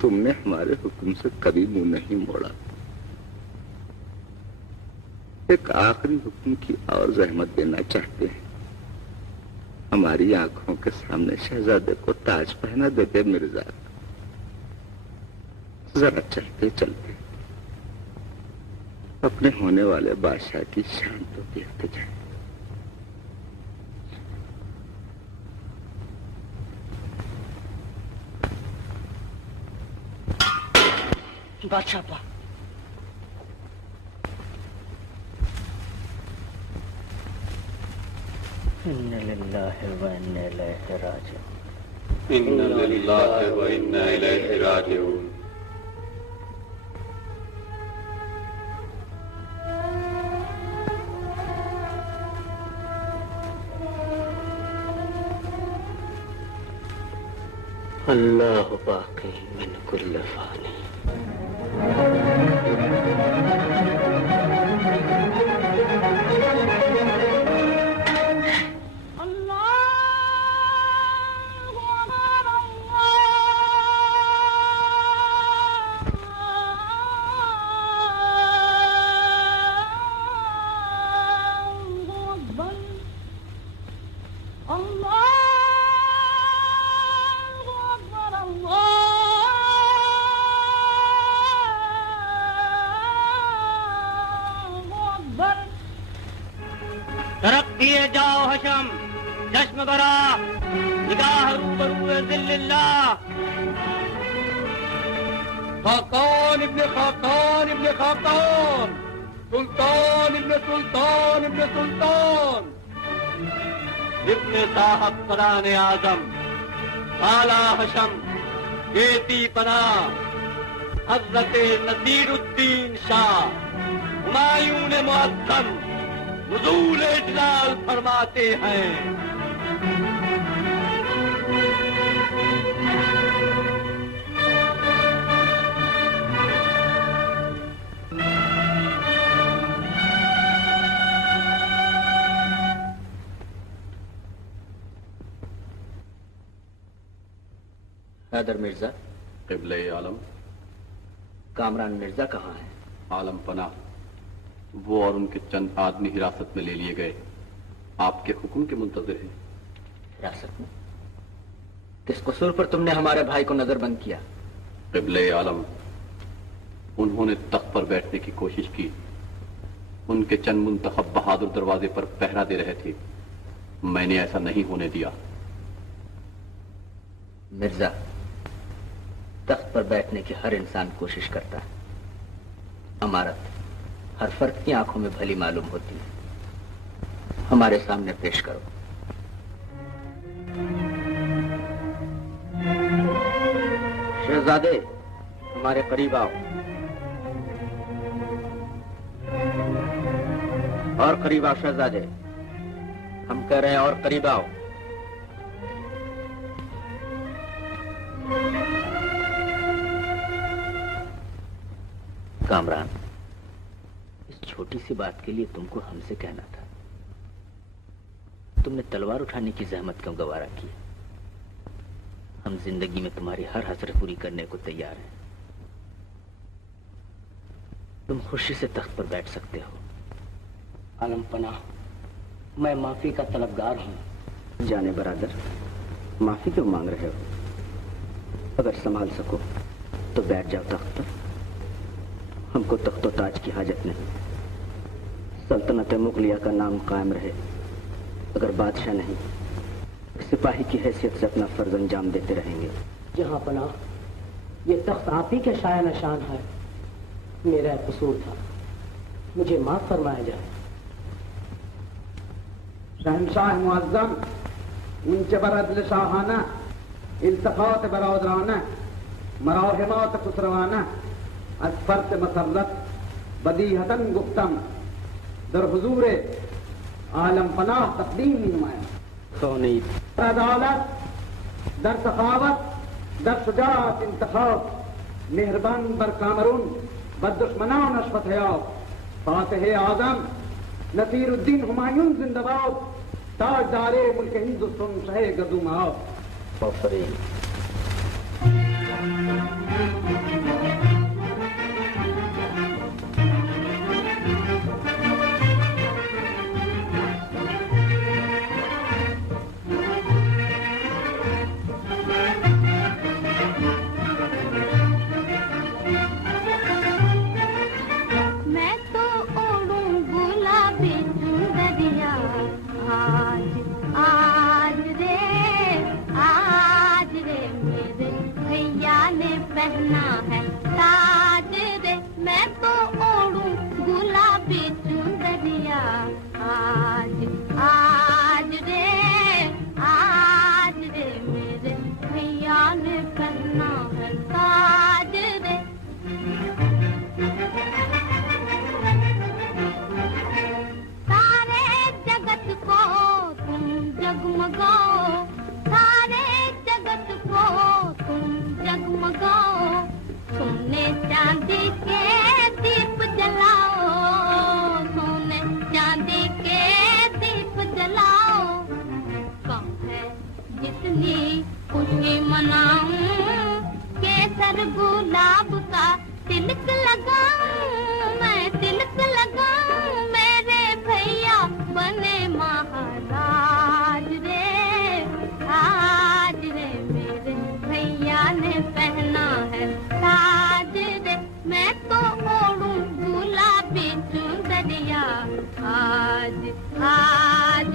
तुमने हमारे हुक्म से कभी मुंह नहीं मोड़ा। एक आखिरी हुक्म की और जहमत देना चाहते हैं। हमारी आंखों के सामने शहजादे को ताज पहना देते मिर्जा। जरा चलते चलते अपने होने वाले बादशाह की शान तो देखते जाए। बादशाह पा, इन्ना लिल्लाहि व इन्ना इलैहि राजिऊन। इन्ना लिल्लाहि व इन्ना इलैहि राजिऊन। अल्लाह बाक़ी मिन कुल्ल फ़ानी। दिए जाओ हशम, चश्म बरा, निगाह रूबरू जिल्लिल्लाह। खाकान इब्ने खाकान इब्ने खाकान, सुल्तान इब्ने सुल्तान इब्ने सुल्तान, इब्ने साहब फरान आजम, आला हशम, गेती पना, हजरत नसीरुद्दीन शाह, हुमायूं ने मुअज्जम नुज़ूल इजलाल फरमाते हैं। हैदर मिर्जा, क़िबले आलम। कामरान मिर्जा कहाँ है? आलम पना, वो और उनके चंद आदमी हिरासत में ले लिए गए, आपके हुक्म के मुंतज़िर हैं। हिरासत में? किस कसूर पर तुमने हमारे भाई को नजरबंद किया? क़िबले आलम, उन्होंने तख्त पर बैठने की कोशिश की। उनके चंद मुंतखब बहादुर दरवाजे पर पहरा दे रहे थे, मैंने ऐसा नहीं होने दिया। मिर्जा, तख्त पर बैठने की हर इंसान कोशिश करता है। अमारत हर फर्द की आंखों में भली मालूम होती है। हमारे सामने पेश करो। शहजादे, हमारे करीब आओ। और करीब आओ शहजादे, हम कह रहे हैं और करीब आओ। कामरान, इस छोटी सी बात के लिए तुमको हमसे कहना था। तुमने तलवार उठाने की जहमत क्यों गवारा की? हम जिंदगी में तुम्हारी हर हसरत पूरी करने को तैयार हैं। तुम खुशी से तख्त पर बैठ सकते हो। आलम पनाह, मैं माफी का तलबगार हूँ। जाने बरादर, माफी क्यों मांग रहे हो? अगर संभाल सको तो बैठ जाओ तख्त पर। हमको तख्तो ताज की हाजत नहीं। सल्तनत मुगलिया का नाम कायम रहे। अगर बादशाह नहीं, सिपाही की हैसियत से अपना फर्ज अंजाम देते रहेंगे। जहां पनाह, ये तख्त आप ही के शाया निशान है। मेरा कसूर था, मुझे माफ फरमाया जाए। शहनशाह मुअज्जम, उनके बरदल शाहाना, इल्तफात बरादराना, मराहिमात खुसरवाना, असफरत मसरत, बदीहतन गुफ्तम, दर हुजूरे आलम पनाह तकदीम नुमाया। अदालत, दर सखावत, दर शुजाअत इंतखाब, मेहरबान बर कामरून, बददुश्मनान अशफत हयाब, फातिह आजम नसीरुद्दीन हुमायूं जिंदाबाद, ताजदारे मुल्क हिंदुस्तान शहे गदुमाब। पहना है ताज रे, मैं तो ओढ़ूं गुलाबी चुंदरिया। आज आज रे मेरे भैया ने पहना है ताज रे। सारे जगत को तुम जगमगाओ, सारे जगत को तुम जगमगाओ, सोने चांदी के दीप जलाओ, सोने चांदी के दीप जलाओ। कम है जितनी खुशी मनाऊं, केसर गुलाब का तिलक लगाऊं, मैं तिलक लगाऊं, मेरे भैया बने महाराज रे। आज रे मेरे भैया ने पहना है ताज रे, मैं तो ओढ़ूं गुलाबी चुंदरिया। आज आज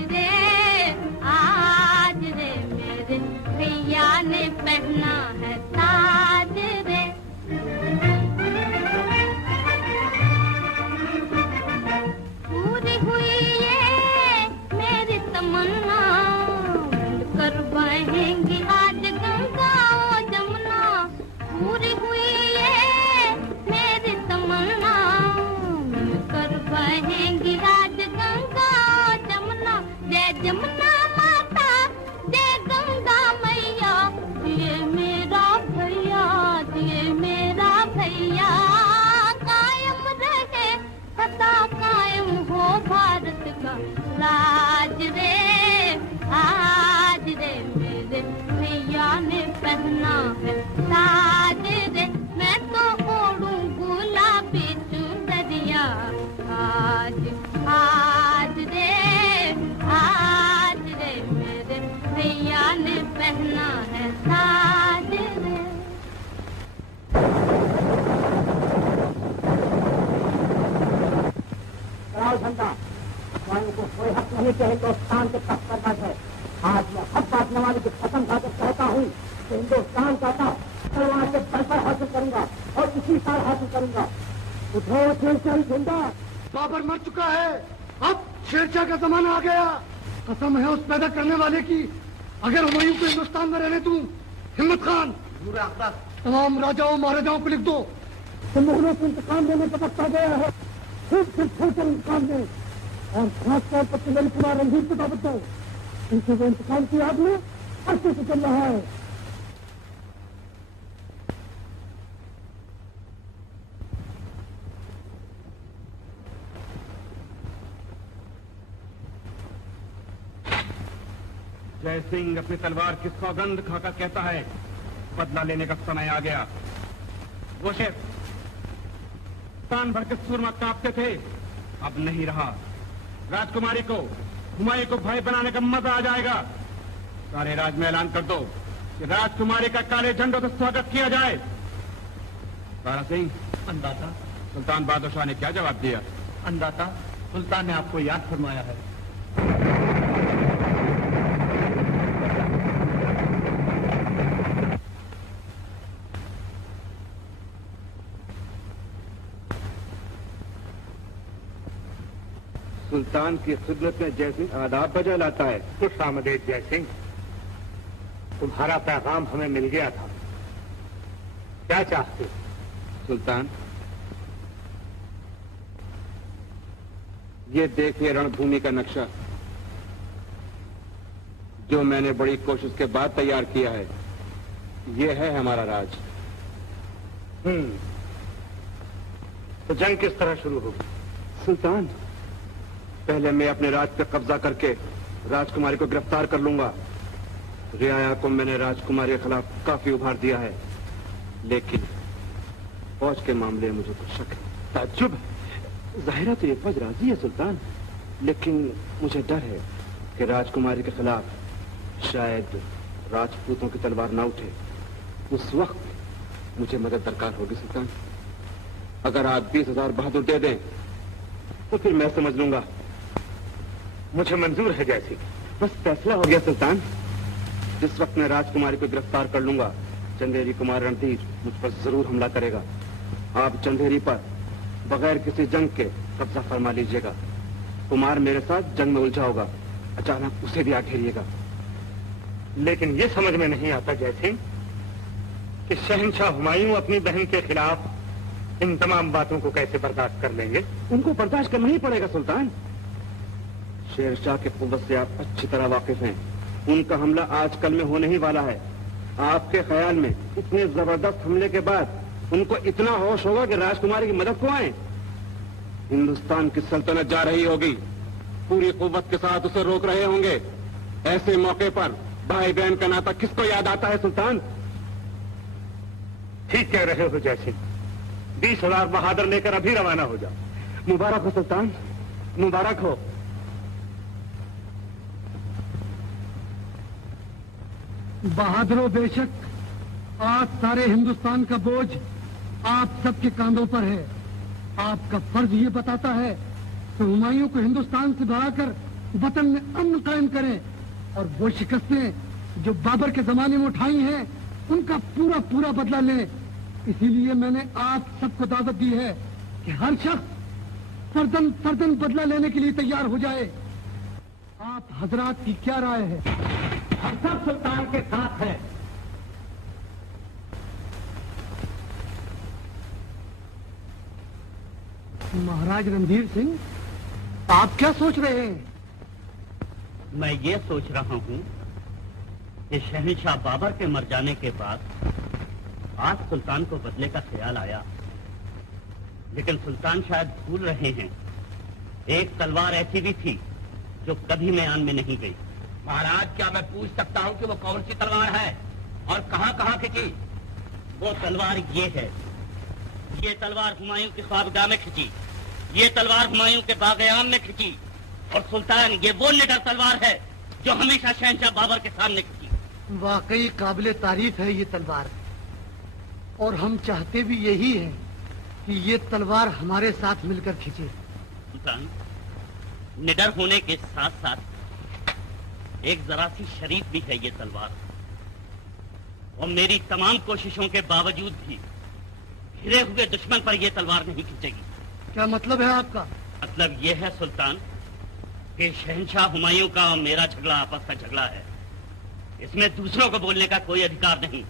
पहना है साज रे, मैं तो ओढ़ूं गुलाबी चुनरिया। आज आज रे मेरे भैया ने पहना है साज रे। झंडा स्वामी को कोई हक नहीं कि हिंदुस्तान के तख्त पर बैठे। आज मैं हक बांटने वाले की कसम खाकर कहता हूँ कि हिंदुस्तान का तख्त तलवार के बल पर हासिल करूंगा और इसी साल हासिल करूंगा। उठो शेरशाह झंडा। बाबर मर चुका है, अब शेरशाह का जमाना आ गया। कसम है उस पैदा करने वाले की, अगर हुमायूं को हिंदुस्तान में रहने दूं। हिम्मत खान, तमाम राजाओं महाराजाओं को लिख दो कि मुगलों से इंतकाम लेने का वक्त आ गया है। खूब से खोलकर इंतकाम दें और खासतौर पर तिलक कुमार रणधीर को दावत दो, क्योंकि वो इंतकाम की याद में अरसे से चल रहा है। जय सिंह अपनी तलवार की सौगंध खाकर कहता है बदला लेने का समय आ गया। वो शेर तान भर के सूरमा कांपते थे, अब नहीं रहा। राजकुमारी को हुमायूं को भाई बनाने का मजा आ जाएगा। सारे राज में ऐलान कर दो कि राजकुमारी का काले झंडों से स्वागत किया जाए। तारा सिंह, अंदाता सुल्तान बहादुर शाह ने क्या जवाब दिया? अंदाता, सुल्तान ने आपको याद फरमाया है। सुल्तान की खिदमत में जय सिंह आदाब बजा लाता है। खुश आमदेद जय सिंह, तुम्हारा पैगाम हमें मिल गया था। क्या चाहते? सुल्तान, ये देखिए रणभूमि का नक्शा जो मैंने बड़ी कोशिश के बाद तैयार किया है। ये है हमारा राज। तो जंग किस तरह शुरू होगी? सुल्तान, पहले मैं अपने राज पे कब्जा करके राजकुमारी को गिरफ्तार कर लूंगा। रियाया को मैंने राजकुमारी के खिलाफ काफी उभार दिया है, लेकिन फौज के मामले में मुझे कुछ शक है। ताज्जुब है, जाहिरा तो ये फौज राजी है सुल्तान, लेकिन मुझे डर है कि राजकुमारी के खिलाफ शायद राजपूतों की तलवार ना उठे। उस वक्त मुझे मदद दरकार होगी सुल्तान। अगर आप 20,000 बहादुर दे दें तो फिर मैं समझ लूंगा। मुझे मंजूर है जैसी। बस फैसला हो गया सुल्तान। जिस वक्त मैं राजकुमारी को गिरफ्तार कर लूंगा, चंदेरी कुमार रणधीर मुझ पर जरूर हमला करेगा। आप चंदेरी पर बगैर किसी जंग के कब्जा फरमा लीजिएगा। कुमार मेरे साथ जंग में उलझा होगा, अचानक उसे भी आ घेरिएगा। लेकिन ये समझ में नहीं आता जय सिंह कि शहंशाह हुमायूं अपनी बहन के खिलाफ इन तमाम बातों को कैसे बर्दाश्त कर लेंगे। उनको बर्दाश्त करना ही पड़ेगा सुल्तान। शेरशाह की कुव्वत से आप अच्छी तरह वाकिफ हैं। उनका हमला आजकल में होने ही वाला है। आपके ख्याल में इतने जबरदस्त हमले के बाद उनको इतना होश होगा कि राजकुमारी की मदद को आए? हिंदुस्तान की सल्तनत जा रही होगी, पूरी कुव्वत के साथ उसे रोक रहे होंगे। ऐसे मौके पर भाई बहन का नाता किसको याद आता है सुल्तान? ठीक कह रहे हो जय सिंह। 20,000 बहादुर लेकर अभी रवाना हो जाओ। मुबारक हो सुल्तान, मुबारक हो। बहादुरों, बेशक आज सारे हिंदुस्तान का बोझ आप सबके कांधों पर है। आपका फर्ज ये बताता है कि हुमायूं को हिंदुस्तान से भगाकर वतन में अमन कायम करें और वो शिकस्तें जो बाबर के जमाने में उठाई हैं उनका पूरा पूरा बदला लें। इसीलिए मैंने आप सबको दावत दी है कि हर शख्स फर्दन फर्दन बदला लेने के लिए तैयार हो जाए। आप हजरात की क्या राय है? हम सब सुल्तान के साथ हैं। महाराज रणधीर सिंह, आप क्या सोच रहे हैं? मैं ये सोच रहा हूँ कि शहंशाह बाबर के मर जाने के बाद आज सुल्तान को बदले का ख्याल आया, लेकिन सुल्तान शायद भूल रहे हैं एक तलवार ऐसी भी थी जो कभी मैदान में नहीं गई। महाराज, क्या मैं पूछ सकता हूँ कि वो कौन सी तलवार है? और कहां कहां खिंची? वो तलवार ये है। ये तलवार हुमायूं की ख्वाबगाह में खिंची, ये तलवार हुमायूं के बाग-ए-आम में खिंची, और सुल्तान ये वो निडर तलवार है जो हमेशा शहंशाह बाबर के सामने खिंची। वाकई काबिले तारीफ है ये तलवार, और हम चाहते भी यही है कि ये तलवार हमारे साथ मिलकर खिंचे। सुल्तान, निडर होने के साथ साथ एक जरा सी शरीफ भी है ये तलवार, और मेरी तमाम कोशिशों के बावजूद भी घिरे हुए दुश्मन पर यह तलवार नहीं खींचेगी। क्या मतलब है आपका? मतलब यह है सुल्तान कि शहंशाह हुमायूं का और मेरा झगड़ा आपस का झगड़ा है, इसमें दूसरों को बोलने का कोई अधिकार नहीं।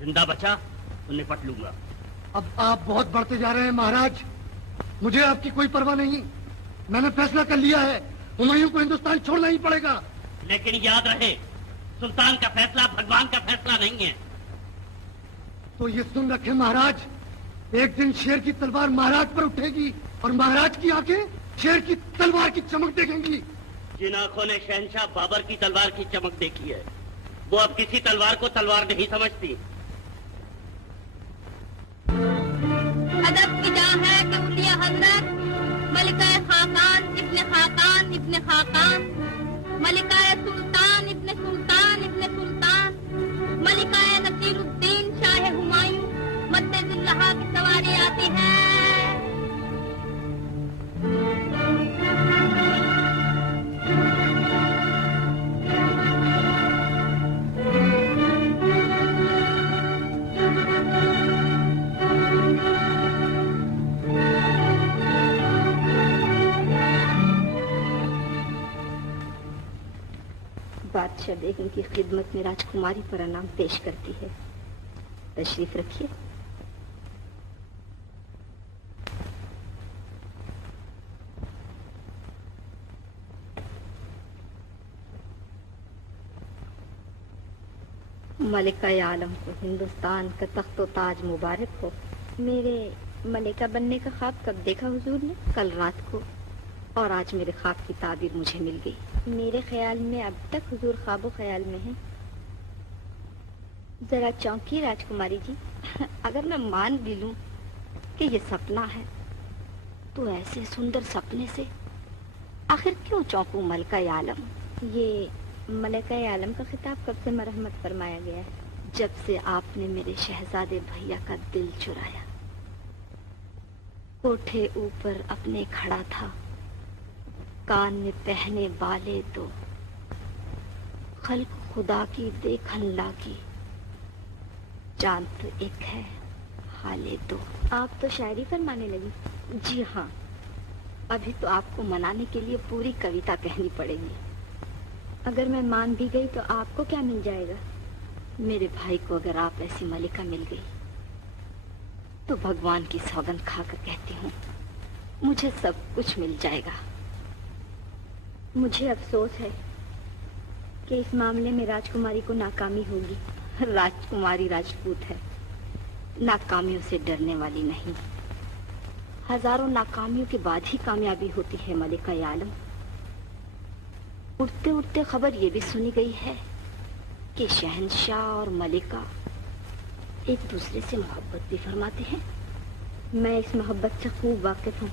जिंदा बचा तो निपट लूंगा। अब आप बहुत बढ़ते जा रहे हैं महाराज, मुझे आपकी कोई परवाह नहीं। मैंने फैसला कर लिया है, हुमायूं को हिंदुस्तान छोड़ना ही पड़ेगा। लेकिन याद रहे, सुल्तान का फैसला भगवान का फैसला नहीं है। तो ये सुन रखे महाराज, एक दिन शेर की तलवार महाराज पर उठेगी और महाराज की आंखें शेर की तलवार की चमक देखेंगी। जिन आंखों ने शहंशाह बाबर की तलवार की चमक देखी है, वो अब किसी तलवार को तलवार नहीं समझती। अदब की जा है कि उलिया हजरत मलिका खाकान इब्ने खाकान इब्ने खाकान, मलिका सुल्तान इब्ने सुल्तान इब्ने सुल्तान, मलिका नसीरुद्दीन शाह हुमायूं मद्दे-जिल्लहा की सवारी आती है। बादशाह बेगम की खिदमत में राजकुमारी पर इनाम पेश करती है। तशरीफ रखिए। मलिका आलम को हिंदुस्तान का तख्तो ताज मुबारक हो। मेरे मलिका बनने का ख्वाब कब देखा हुजूर ने? कल रात को, और आज मेरे ख्वाब की ताबीर मुझे मिल गई। मेरे ख्याल में अब तक हुजूर ख्वाबो ख्याल में हैं। जरा चौंकी राजकुमारी जी। अगर मैं मान भी लूं कि ये सपना है, तो ऐसे सुंदर सपने से आखिर क्यों चौंकूं मलिका आलम? ये मलिका आलम का खिताब कब से मरहमत फरमाया गया है? जब से आपने मेरे शहजादे भैया का दिल चुराया। कोठे ऊपर अपने खड़ा था, कान में पहने वाले तो खल्क खुदा की देखन लागी, जान तो एक है हाले दो। आप तो शायरी फरमाने लगी। जी हाँ, अभी तो आपको मनाने के लिए पूरी कविता कहनी पड़ेगी। अगर मैं मान भी गई तो आपको क्या मिल जाएगा? मेरे भाई को अगर आप ऐसी मलिका मिल गई तो भगवान की सौगंध खाकर कहती हूँ, मुझे सब कुछ मिल जाएगा। मुझे अफसोस है कि इस मामले में राजकुमारी को नाकामी होगी। राजकुमारी राजपूत है, नाकामियों से डरने वाली नहीं। हजारों नाकामियों के बाद ही कामयाबी होती है मलिका आलम। उड़ते उड़ते खबर ये भी सुनी गई है कि शहंशाह और मलिका एक दूसरे से मोहब्बत भी फरमाते हैं। मैं इस मोहब्बत से खूब वाकिफ हूँ,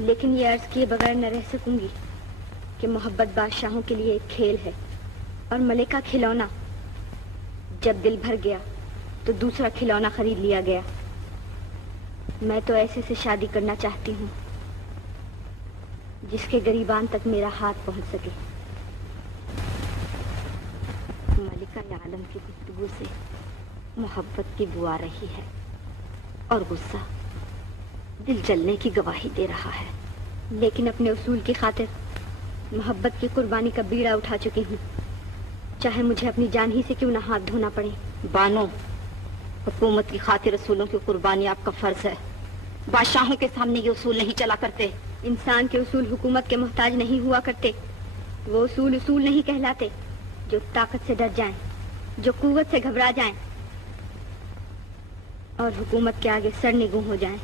लेकिन ये अर्ज किए बगैर न रह सकूंगी कि मोहब्बत बादशाहों के लिए एक खेल है और मलिका खिलौना। जब दिल भर गया तो दूसरा खिलौना खरीद लिया गया। मैं तो ऐसे से शादी करना चाहती हूँ जिसके गरीबान तक मेरा हाथ पहुंच सके। मलिका आलम की गुफ्तगू से मोहब्बत की बुआ रही है और गुस्सा दिल जलने की गवाही दे रहा है। लेकिन अपने उसूल की खातिर मोहब्बत की कुर्बानी का बीड़ा उठा चुकी हूँ, चाहे मुझे अपनी जान ही से क्यों ना हाथ धोना पड़े। बानो, हुकूमत की खातिर उसूलों की कुर्बानी आपका फर्ज है। बादशाहों के सामने ये उसूल नहीं चला करते। इंसान के उसूल हुकूमत के मोहताज नहीं हुआ करते। वो उसूल उसूल नहीं कहलाते जो ताकत से डर जाएं, जो कुव्वत से घबरा जाएं और हुकूमत के आगे सरनिगूं हो जाएं।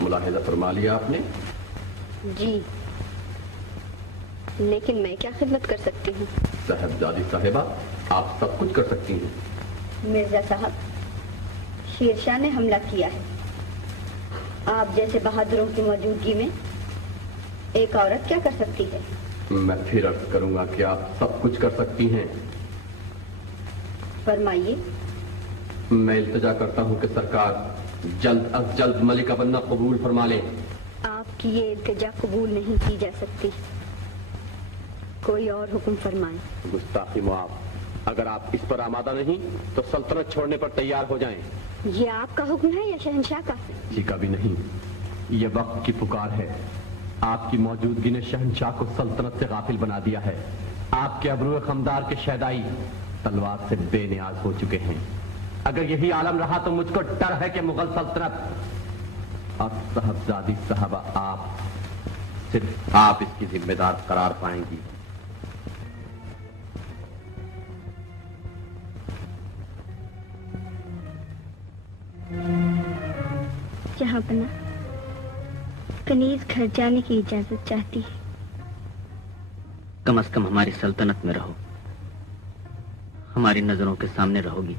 मुलाहिजा फरमा लिया आपने? जी, लेकिन मैं क्या खिदमत कर सकती हूँ? साहबजादी साहिबा, आप सब कुछ कर सकती हैं। मिर्जा साहब, शेरशाह ने हमला किया है। आप जैसे बहादुरों की मौजूदगी में एक औरत क्या कर सकती है? मैं फिर अर्ज करूंगा कि आप सब कुछ कर सकती हैं। फरमाइए। मैं इल्तिजा करता हूं कि सरकार जल्द अज जल्द मलिका बनना कबूल फरमा ले। आपकी ये इल्तिजा कबूल नहीं की जा सकती। कोई और हुक्म फरमाएं। गुस्ताखी मुआफ। अगर आप इस पर आमादा नहीं तो सल्तनत छोड़ने पर तैयार हो जाएं। ये आपका हुक्म है या शहंशाह का? जी का भी नहीं, ये वक्त की पुकार है। आपकी मौजूदगी ने शहंशाह को सल्तनत से गाफिल बना दिया है। आपके अबरू खमदार के शहदाई तलवार से बेनियाज हो चुके हैं। अगर यही आलम रहा तो मुझको डर है कि मुगल सल्तनत और साहबजादी साहबा आप, सिर्फ आप इसकी जिम्मेदार करार पाएंगी। जहांपना, कनीज घर जाने की इजाजत चाहती है। कम से कम हमारी सल्तनत में रहो। हमारी नजरों के सामने रहोगी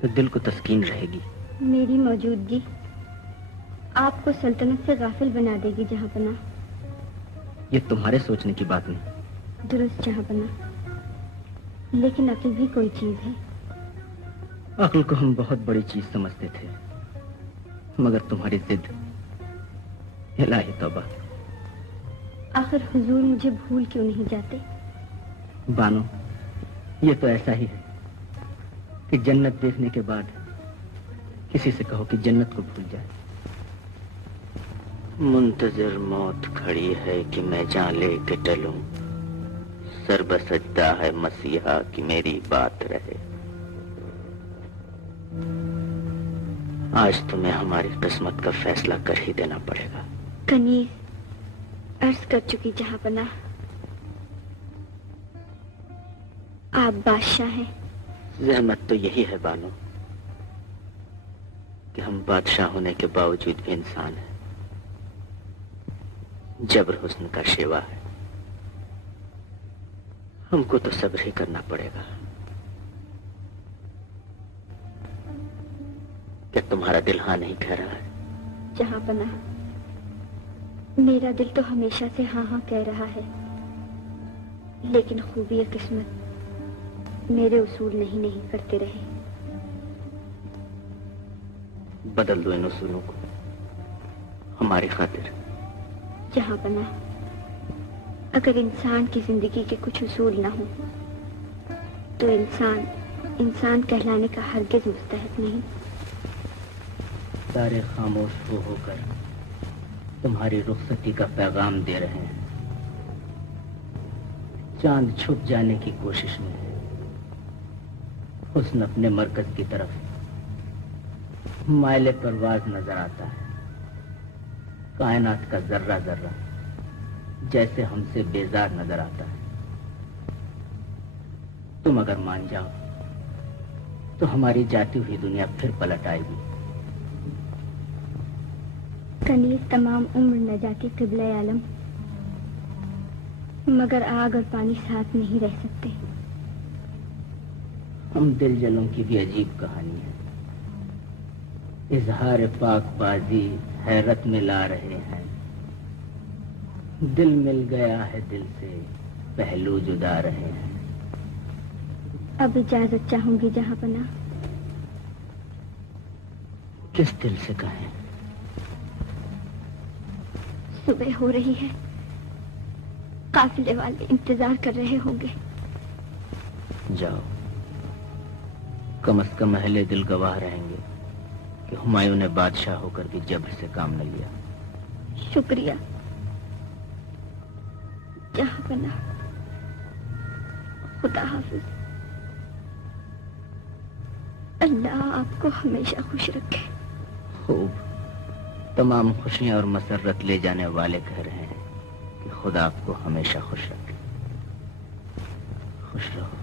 तो दिल को तस्कीन रहेगी। मेरी मौजूदगी आपको सल्तनत से गाफिल बना देगी जहांपना। ये तुम्हारे सोचने की बात नहीं। दुरुस्त जहांपना, लेकिन अक्ल भी कोई चीज है। अक्ल को हम बहुत बड़ी चीज समझते थे, मगर तुम्हारी जिद, इलाही तौबा। आखिर हुजूर मुझे भूल क्यों नहीं जाते? बानो, ये तो ऐसा ही है कि जन्नत देखने के बाद किसी से कहो कि जन्नत को भूल जाए। मुंतजर मौत खड़ी है कि मैं जान ले के टलूं, सर बसजदा है मसीहा कि मेरी बात रहे। आज तुम्हें हमारी किस्मत का फैसला कर ही देना पड़ेगा। कनीज अर्ज कर चुकी जहांपना, आप बादशाह हैं। जहमत तो यही है बानो कि हम बादशाह होने के बावजूद भी इंसान हैं। जबर हुस्न का शेवा है, हमको तो सब्र ही करना पड़ेगा। क्या तुम्हारा दिल हाँ नहीं कह रहा है? जहांपना, मेरा दिल तो हमेशा से हाँ हाँ कह रहा है, लेकिन खूबी किस्मत मेरे उसूल नहीं करते रहे। बदल दो इन उसूलों को हमारी खातिर। जहांपना, अगर इंसान की जिंदगी के कुछ उसूल ना हो तो इंसान कहलाने का हरगिज मुस्तहिक नहीं। सारे खामोश होकर तुम्हारी रुखसती का पैगाम दे रहे हैं। चांद छुप जाने की कोशिश में है, हुस्न अपने मरकज की तरफ मायले परवाज नजर आता है। कायनात का जर्रा जर्रा जैसे हमसे बेजार नजर आता है। तुम अगर मान जाओ तो हमारी जाती हुई दुनिया फिर पलट आएगी। कनीज तमाम उम्र न जाके क़िबला आलम, मगर आग और पानी साथ नहीं रह सकते। हम दिल जलों की भी अजीब कहानी है। इजहार पाकबाजी हैरत में ला रहे हैं। दिल मिल गया है दिल से, पहलू जुदा रहे हैं। अब इजाजत चाहूंगी जहांपना। किस दिल से कहें? सुबह हो रही है, काफिले वाले इंतजार कर रहे होंगे। जाओ, कम से कम अहले दिल गवाह रहेंगे कि हुमायूं ने बादशाह होकर भी जबर से काम न लिया। शुक्रिया जहांपना, खुदा हाफिज। अल्लाह आपको हमेशा खुश रखे। खूब। तमाम खुशियां और मसरत ले जाने वाले कह रहे हैं कि खुदा आपको हमेशा खुश रखे। खुश रहो।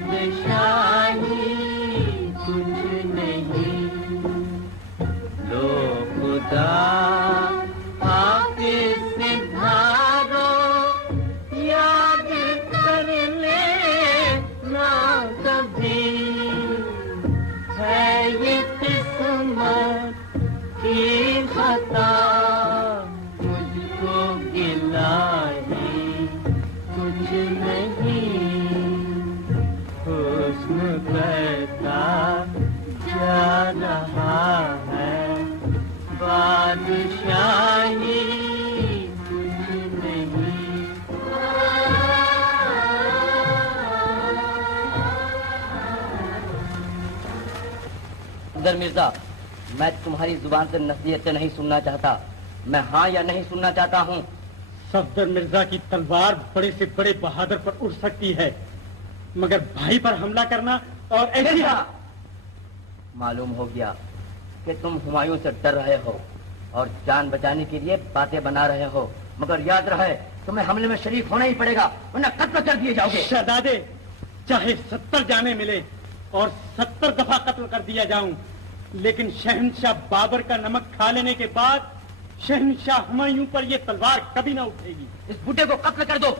बादशाही कुछ नहीं, लो खुदा आके सिधारो, याद कर ले ना कभी, है ये किस्मत की खता, मुझको गिला ही कुछ नहीं, हुस्न बहता जा रहा है, बादशाही कुछ नहीं। अफजल मिर्जा, मैं तुम्हारी जुबान से नसीहतें नहीं सुनना चाहता, मैं हाँ या नहीं सुनना चाहता हूँ। सफदर मिर्जा की तलवार बड़े से बड़े बहादुर पर उड़ सकती है, मगर भाई पर हमला करना और ऐसी मालूम हो गया कि तुम हुमायूं से डर रहे हो और जान बचाने के लिए बातें बना रहे हो, मगर याद रहे तुम्हें हमले में शरीक होना ही पड़ेगा, वरना कत्ल कर दिए जाओगे। शहजादे, चाहे 70 जाने मिले और 70 दफा कत्ल कर दिया जाऊं, लेकिन शहंशाह बाबर का नमक खा लेने के बाद शहंशाह हुमायूं पर यह तलवार कभी ना उठेगी। इस बूढ़े को कत्ल कर दो।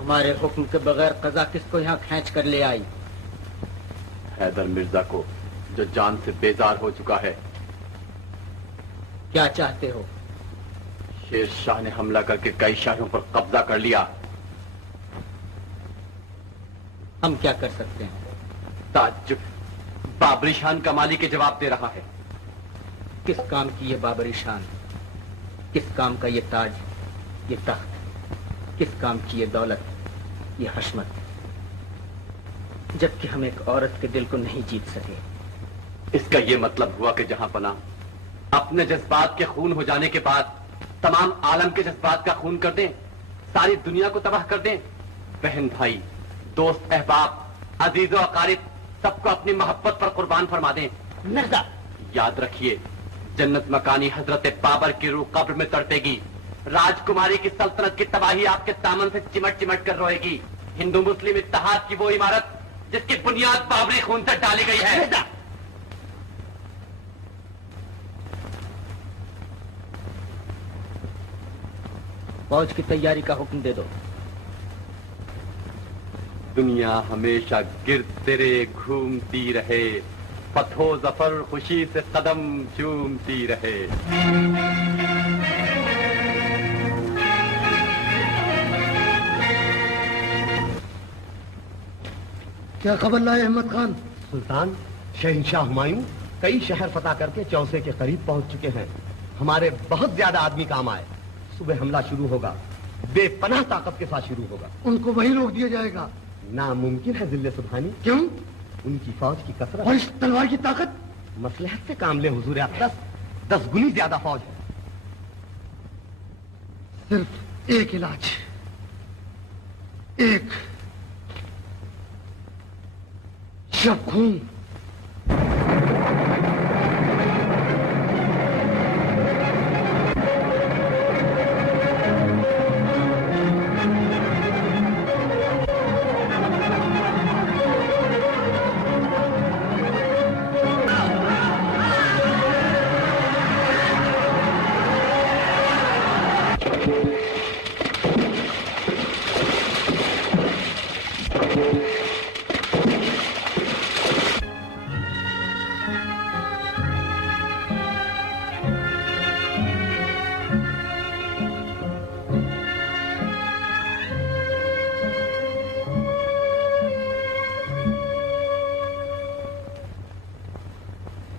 हमारे हुक्म के बगैर कज़ा किसको यहाँ खींच कर ले आई? हैदर मिर्जा को, जो जान से बेजार हो चुका है। क्या चाहते हो? शेर शाह ने हमला करके कई शहरों पर कब्जा कर लिया। हम क्या कर सकते हैं? ताज्जुब, बाबरी शान कमाली के जवाब दे रहा है। किस काम की ये बाबरी शान? किस काम का ये ताज, ये तख्त? किस काम की ये दौलत, ये हशमत? जबकि हम एक औरत के दिल को नहीं जीत सके। इसका ये मतलब हुआ कि जहां पना अपने जज्बात के खून हो जाने के बाद तमाम आलम के जज्बात का खून कर दें, सारी दुनिया को तबाह कर दें। बहन भाई, दोस्त अहबाब, अजीज और अकारिब सबको अपनी मोहब्बत पर कुर्बान फरमा दें। मिर्जा, याद रखिए, जन्नत मकानी हजरत बाबर की रूह कब्र में तड़पेगी, राजकुमारी की सल्तनत की तबाही आपके दामन से चिमट चिमट कर रोएगी। हिंदू मुस्लिम इत्तेहाद की वो इमारत जिसकी बुनियाद बाबरी खून से डाली गई है। फौज की तैयारी का हुक्म दे दो। दुनिया हमेशा गिर्द तेरे घूमती रहे, फतहो जफर खुशी से कदम चूमती रहे। क्या खबर लाए अहमद खान? सुल्तान, शहंशाह हुमायूं कई शहर फतह करके चौसे के करीब पहुंच चुके हैं। हमारे बहुत ज्यादा आदमी काम आए। सुबह हमला शुरू होगा, बेपनाह ताकत के साथ शुरू होगा। उनको वहीं रोक दिया जाएगा। नामुमकिन है जिल्ले सुबहानी। क्यों? उनकी फौज की कसरत और इस तलवार की ताकत। मसलहत से काम ले हुजूर अक़दस, 10 गुनी ज्यादा फौज है। सिर्फ एक इलाज, एक शब खून।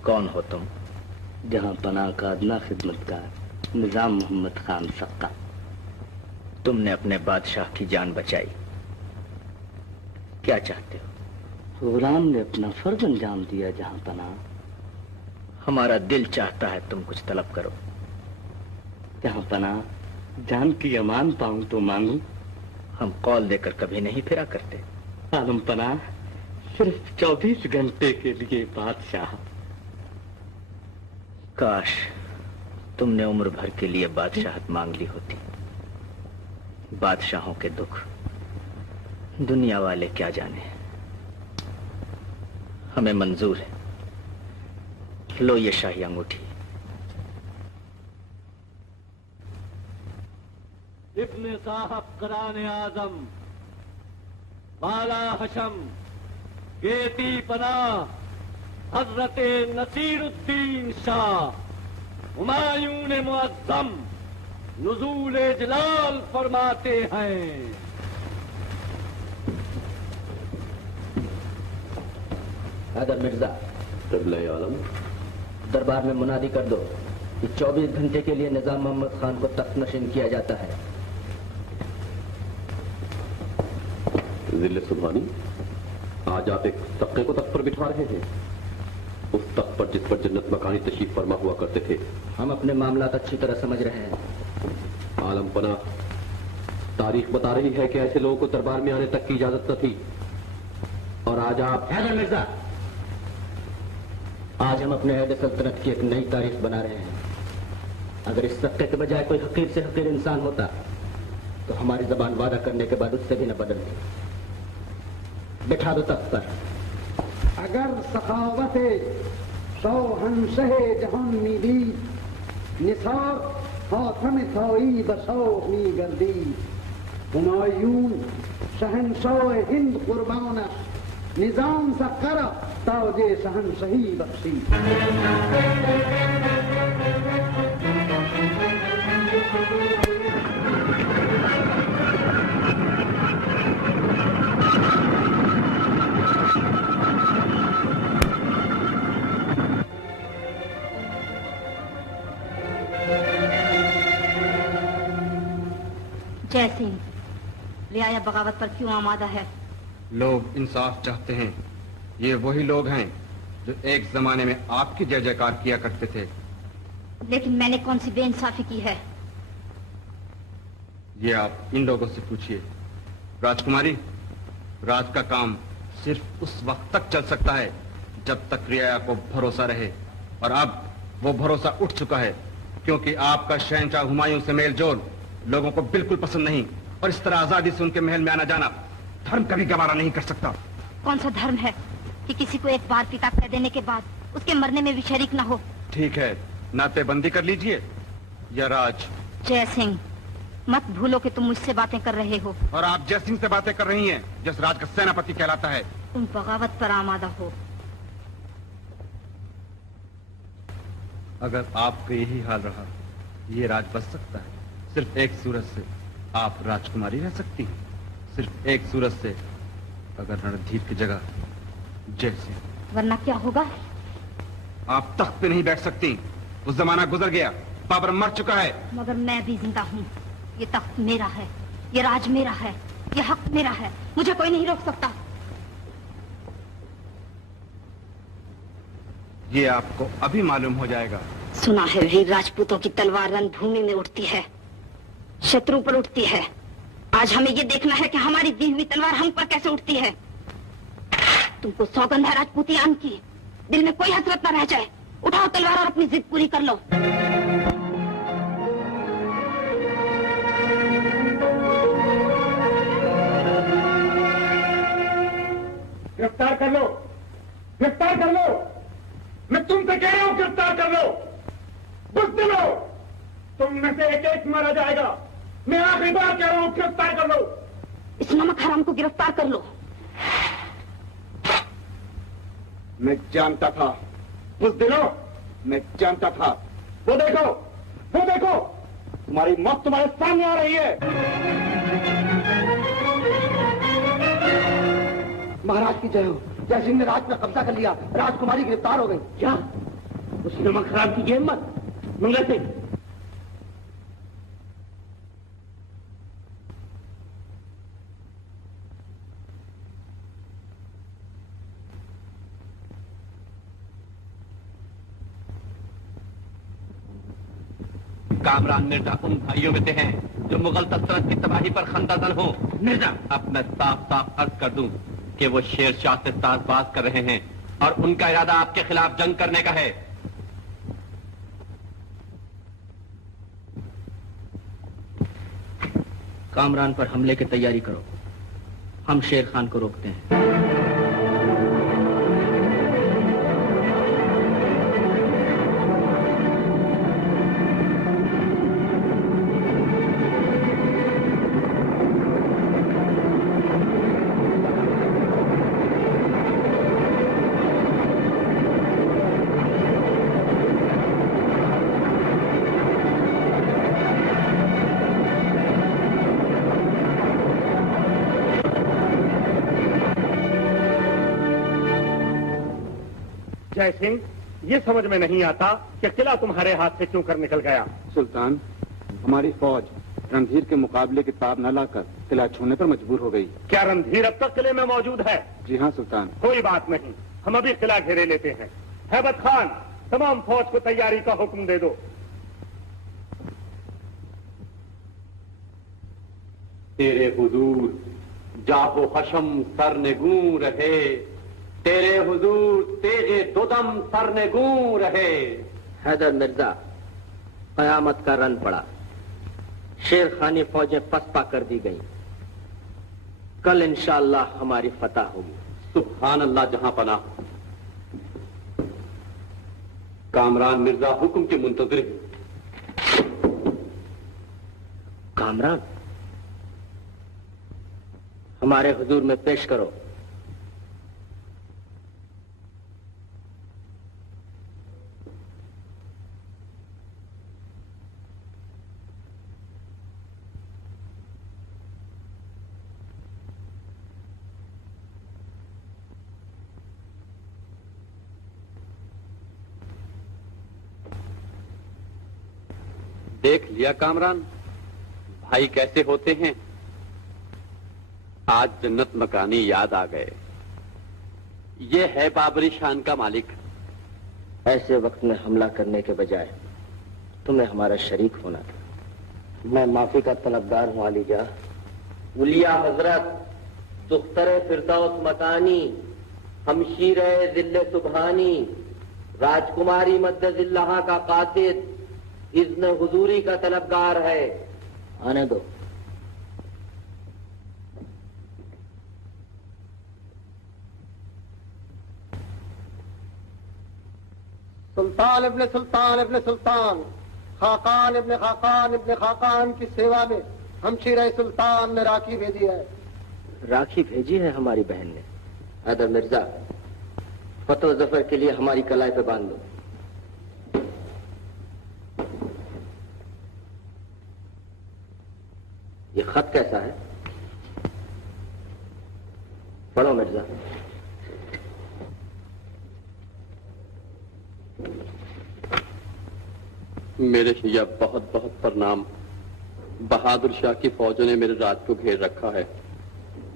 कौन हो तुम? जहां पनाह का अदना खिदमतगार निजाम मोहम्मद खान सक्का। तुमने अपने बादशाह की जान बचाई, क्या चाहते हो? गुलाम ने अपना फर्ज अंजाम दिया जहां पनाह। हमारा दिल चाहता है तुम कुछ तलब करो। जहां पनाह जान की अमान पाऊं तो मांगू। हम कौल देकर कभी नहीं फिरा करते। आलम पनाह सिर्फ 24 घंटे के लिए बादशाह। काश तुमने उम्र भर के लिए बादशाहत मांग ली होती। बादशाहों के दुख दुनिया वाले क्या जाने, हमें मंजूर है। लो ये शाही अंगूठी। इब्ने साहब कराने आजम, बाला हशम, गेती पना, हजरत नसीरुद्दीन शाह, हुमायूं मुअज्जम नुज़ूल जलाल फरमाते हैं। हैदर मिर्जा, क़िबले आलम, दरबार में मुनादी कर दो कि 24 घंटे के लिए निजाम मोहम्मद खान को तख्त नशीन किया जाता है। जिले सुबहानी, आज आप एक तख्ते को तख्त पर बिठा रहे हैं, उस तख्त पर जिस पर जन्नत मकानी तशरीफ फरमा हुआ करते थे। हम अपने मामलात अच्छी तरह समझ रहे हैं। आलम पना, तारीख बता रही है कि ऐसे लोगों को दरबार में आने तक की इजाजत न थी, और आज आप। हैदर मिर्जा, आज हम अपने अहद सल्तनत की एक नई तारीख बना रहे हैं। अगर इस तख्ते के बजाय कोई हकीर से हकीर इंसान होता तो हमारी जबान वादा करने के बाद उससे भी न बदलती। बिठा दो तख्त पर। अगर सखावत शोहंशह जहान नीली निसार हाथम थाई बसो मी गर्दी, हुमायूं शहंशाह हिंद कुर्बान निजाम सा कर ताजे शहंशाही बख्शी। जय सिंह, रियाया बगावत पर क्यों आमादा है? लोग इंसाफ चाहते हैं। ये वही लोग हैं जो एक जमाने में आपकी जय जयकार किया करते थे। लेकिन मैंने कौन सी बेइंसाफी की है? ये आप इन लोगों से पूछिए। राजकुमारी, राज का काम सिर्फ उस वक्त तक चल सकता है जब तक रियाया को भरोसा रहे, और अब वो भरोसा उठ चुका है, क्योंकि आपका शहंशाह हुमायूं से मेल जोल लोगों को बिल्कुल पसंद नहीं, और इस तरह आजादी से उनके महल में आना जाना धर्म कभी गवारा नहीं कर सकता। कौन सा धर्म है कि किसी को एक बार पिता कह देने के बाद उसके मरने में भी शरीक न हो? ठीक है, नातेबंदी कर लीजिए या राज। जय सिंह, मत भूलो कि तुम मुझसे बातें कर रहे हो। और आप जय सिंह से बातें कर रही हैं, जिस राज का सेनापति कहलाता है। तुम बगावत पर आमादा हो। अगर आपका यही हाल रहा, ये राज बच सकता है। सिर्फ एक सूरत से आप राजकुमारी रह सकती हैं, सिर्फ एक सूरत से, अगर रणधीर की जगह जय सिंह। वरना क्या होगा? आप तख्त पे नहीं बैठ सकती, उस जमाना गुजर गया, बाबर मर चुका है। मगर मैं भी जिंदा हूँ। ये तख्त मेरा है, ये राज मेरा है, ये हक मेरा है, मुझे कोई नहीं रोक सकता। ये आपको अभी मालूम हो जाएगा। सुना है वीर राजपूतों की तलवार रणभूमि में उठती है, शत्रु पर उठती है। आज हमें ये देखना है कि हमारी दी हुई तलवार हम पर कैसे उठती है। तुमको सौगंध है राजपूतियान की, दिल में कोई हसरत न रह जाए। उठाओ तलवार और अपनी जिद पूरी कर लो। गिरफ्तार कर लो, गिरफ्तार कर लो, मैं तुमसे कह रहा हूं गिरफ्तार कर लो। बुज़दिलो, तुम में से एक एक मारा जाएगा। मैं आखिरी बार कह रहा हूं गिरफ्तार कर लो। इस नमक हराम को गिरफ्तार कर लो। मैं जानता था, बुज़दिलो, मैं जानता था। वो देखो, वो देखो, तुम्हारी मौत तुम्हारे सामने आ रही है। महाराज की जय हो। जय सिंह ने राज पर कब्जा कर लिया, राजकुमारी गिरफ्तार हो गई। क्या? उस नमक खराब की हिम्मत? मंगल सिंह, कामरान मिर्जा उन भाइयों में से हैं जो मुगल सल्तनत की तबाही पर खंदाजन हो। मिर्जा, अब मैं साफ साफ अर्ज कर दूं कि वो शेर शाह से साजबाज कर रहे हैं और उनका इरादा आपके खिलाफ जंग करने का है। कामरान पर हमले की तैयारी करो। हम शेर खान को रोकते हैं। जय सिंह, ये समझ में नहीं आता कि किला तुम्हारे हाथ से क्यों कर निकल गया। सुल्तान, हमारी फौज रणधीर के मुकाबले की ताब न लाकर किला छोड़ने पर मजबूर हो गई। क्या रणधीर अब तक किले में मौजूद है? जी हाँ सुल्तान। कोई बात नहीं, हम अभी किला घेरे लेते हैं। हैबत खान, तमाम फौज को तैयारी का हुक्म दे दो। तेरे हुजूर जाहो खशम सरनेगू रहे, तेरे हुजूर तेगे दोदम सरनेगू रहे। हैदर मिर्जा, कयामत का रन पड़ा। शेर खानी फौजें पसपा कर दी गई। कल इंशाअल्लाह हमारी फतह होगी। सुभान अल्लाह जहां पना। कामरान मिर्जा हुक्म के मुंतजिर है। कामरान, हमारे हुजूर में पेश करो। देख लिया कामरान, भाई कैसे होते हैं। आज जन्नत मकानी याद आ गए। ये है बाबरी शान का मालिक। ऐसे वक्त में हमला करने के बजाय तुम्हें हमारा शरीक होना था। मैं माफी का तलबदार हूं आलीजा। उलिया हजरत, दुख्तरे फिरदौस मकानी, हमशीरे जिल्ले सुबहानी, राजकुमारी मद्दजिल्लाह का कातिल, इज़्न हुजूरी का तलबगार है। आने दो। सुल्तान इब्ने सुल्तान इब्ने सुल्तान, खाकान इब्ने खाकान इब्ने खाकान की सेवा में हमशीरे सुल्तान ने राखी भेजी है। राखी भेजी है हमारी बहन ने। हैदर मिर्जा, फतह जफर के लिए हमारी कलाई पे बांध दो। ये खत कैसा है? पढ़ो मिर्जा। मेरे शिया बहुत बहुत प्रणाम। बहादुर शाह की फौजों ने मेरे राज को घेर रखा है।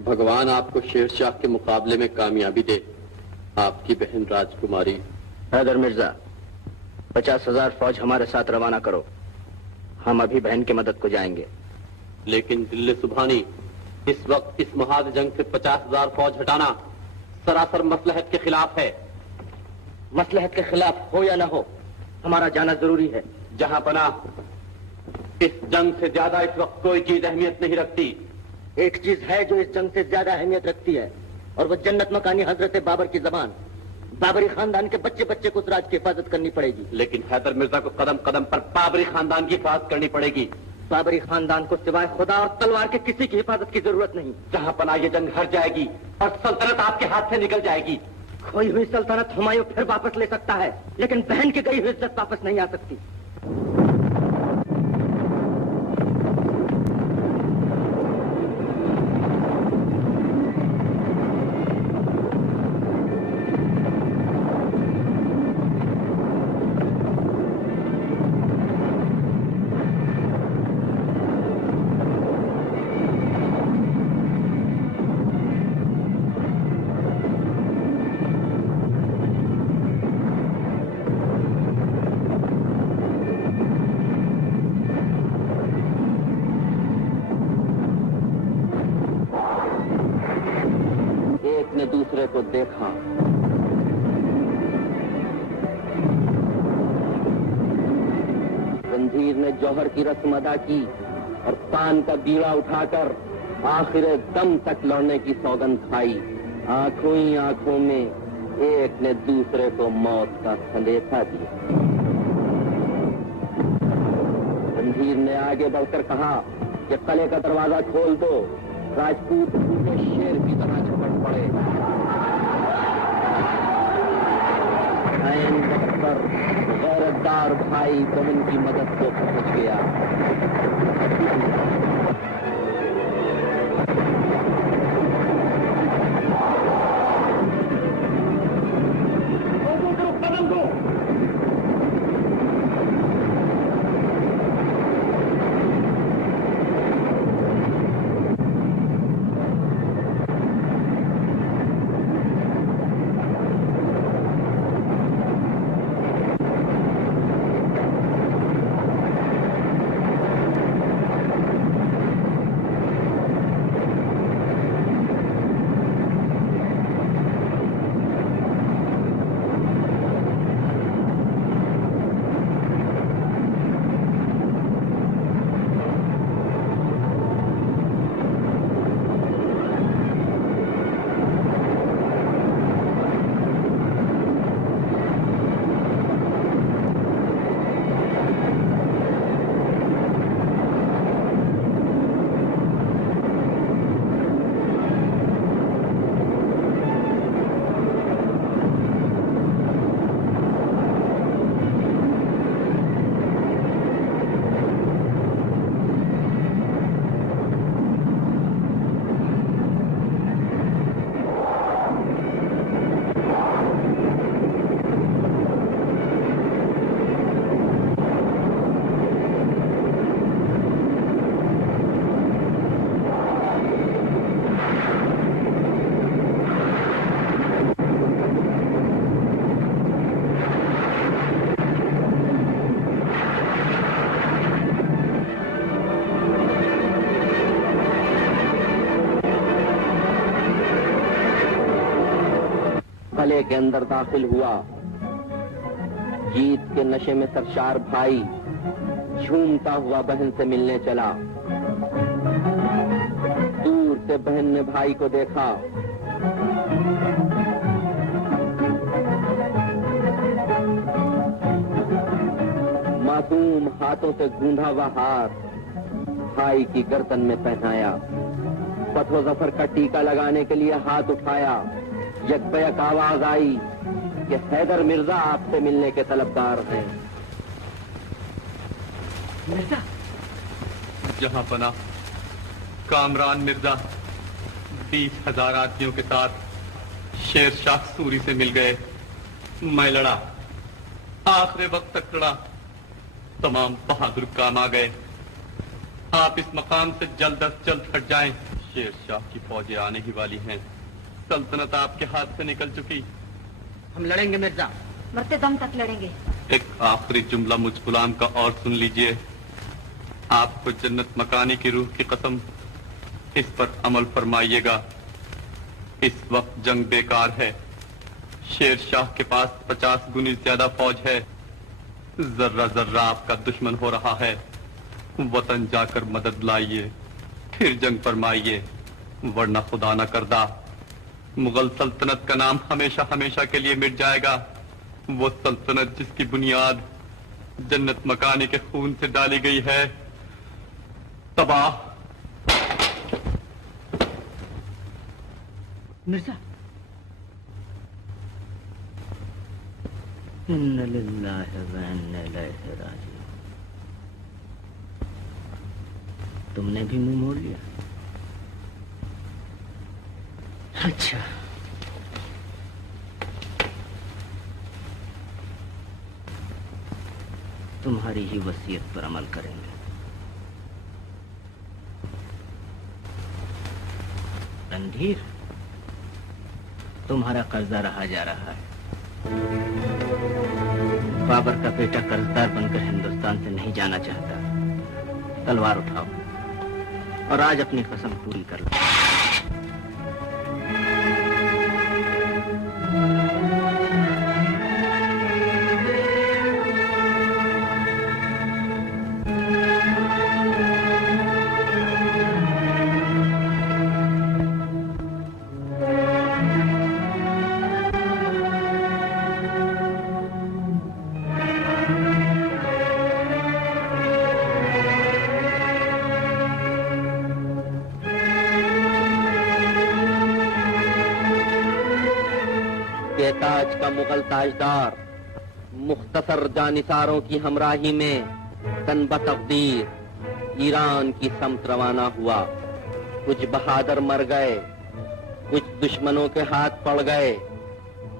भगवान आपको शेर शाह के मुकाबले में कामयाबी दे। आपकी बहन राजकुमारी। हैदर मिर्जा, 50,000 फौज हमारे साथ रवाना करो। हम अभी बहन की मदद को जाएंगे। लेकिन दिल्ली सुबहानी, इस वक्त इस महाद जंग से 50,000 फौज हटाना सरासर मसलहत के खिलाफ है। मसलहत के खिलाफ हो या ना हो, हमारा जाना जरूरी है। जहां पना, इस जंग से ज्यादा इस वक्त कोई चीज अहमियत नहीं रखती। एक चीज है जो इस जंग से ज्यादा अहमियत रखती है, और वो जन्नत मकानी हजरत बाबर की जबान। बाबरी खानदान के बच्चे बच्चे को उस राज की हिफाजत करनी पड़ेगी। लेकिन हैदर मिर्जा को कदम कदम पर बाबरी खानदान की हिफाजत करनी पड़ेगी। बाबरी खानदान को सिवाय खुदा और तलवार के किसी की हिफाजत की जरूरत नहीं। जहां पना ये जंग हार जाएगी और सल्तनत आपके हाथ से निकल जाएगी। खोई हुई सल्तनत हुमायूं फिर वापस ले सकता है, लेकिन बहन की गई हुई इज्जत वापस नहीं आ सकती। दूसरे को देखा, रणधीर ने जौहर की रस्म अदा की, और तान का बीड़ा उठाकर आखिर दम तक लड़ने की सौगंध खाई। आंखों ही आंखों में एक ने दूसरे को मौत का संदेशा दिया। रणधीर ने आगे बढ़कर कहा कि किले का दरवाजा खोल दो। राजपूत भूखे शेर की तरह झपट पड़े। ऐन वक्त पर गैरतदार भाई पवन की मदद को पहुंच गया। किले के अंदर दाखिल हुआ। जीत के नशे में सरशार भाई झूमता हुआ बहन से मिलने चला। दूर से बहन ने भाई को देखा। मासूम हाथों से गूंधा हुआ हार भाई की गर्दन में पहनाया। फतहो जफर का टीका लगाने के लिए हाथ उठाया। यकबयक आवाज आई कि हैदर मिर्जा आपसे मिलने के तलबगार हैं। मिर्जा जहां पना कामरान मिर्जा 20,000 आदमियों के साथ शेर शाह सूरी से मिल गए। मैं लड़ा, आखिरी वक्त तक लड़ा। तमाम बहादुर काम आ गए। आप इस मकाम से जल्द अज जल्द हट जाएं। शेर शाह की फौजें आने ही वाली हैं। सल्तनत आपके हाथ से निकल चुकी। हम लड़ेंगे मिर्जा, मरते दम तक लड़ेंगे। एक आखिरी जुमला मुझ गुलाम का और सुन लीजिए। आपको जन्नत मकानी की रूह की कसम, इस पर अमल फरमाइएगा। इस वक्त जंग बेकार है। शेर शाह के पास 50 गुनी ज्यादा फौज है। जर्रा जर्रा आपका दुश्मन हो रहा है। वतन जाकर मदद लाइए, फिर जंग फरमाइए, वरना खुदा न करदा मुगल सल्तनत का नाम हमेशा हमेशा के लिए मिट जाएगा। वो सल्तनत जिसकी बुनियाद जन्नत मकानी के खून से डाली गई है, तबाह। मिर्जा, इन्ना लिल्लाहि व इन्ना इलैहि राजिऊन। तुमने भी मुंह मोड़ लिया। अच्छा, तुम्हारी ही वसीयत पर अमल करेंगे। रणधीर, तुम्हारा कर्जा रहा जा रहा है। बाबर का बेटा कर्जदार बनकर हिंदुस्तान से नहीं जाना चाहता। तलवार उठाओ और आज अपनी कसम पूरी कर लो। का मुगल ताजदार मुख्तसर जानिसारों की हमराही में तन-ब-तक़दीर ईरान की समत रवाना हुआ। कुछ बहादुर मर गए, कुछ दुश्मनों के हाथ पड़ गए,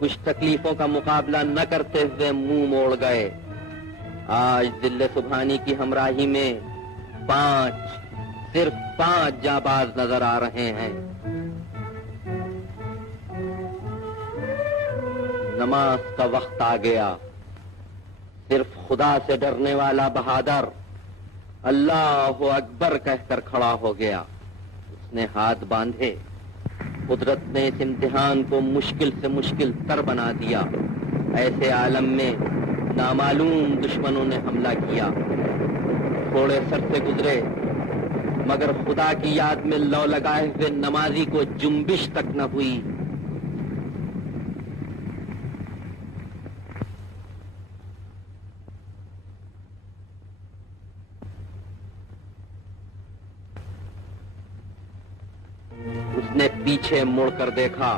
कुछ तकलीफों का मुकाबला न करते हुए मुंह मोड़ गए। आज दिल्ले सुभानी की हमराही में सिर्फ 5 जाबाज नजर आ रहे हैं। नमाज का वक्त आ गया। सिर्फ खुदा से डरने वाला बहादुर अल्लाह अकबर कहकर खड़ा हो गया। उसने हाथ बांधे। कुदरत ने इस इम्तिहान को मुश्किल से मुश्किल तर बना दिया। ऐसे आलम में नामालूम दुश्मनों ने हमला किया। थोड़े सर से गुजरे, मगर खुदा की याद में लौ लगाए हुए नमाजी को जुम्बिश तक न हुई। उसने पीछे मुड़कर देखा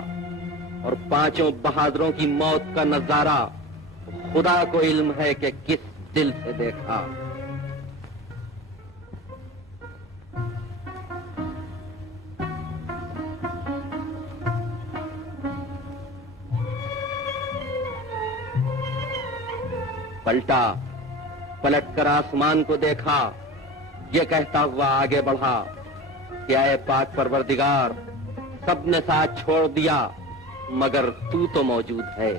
और 5 बहादुरों की मौत का नजारा खुदा को इल्म है कि किस दिल से देखा। पलटा, पलटकर आसमान को देखा। ये कहता हुआ आगे बढ़ा, क्या है पाक परवरदिगार, सबने साथ छोड़ दिया मगर तू तो मौजूद है।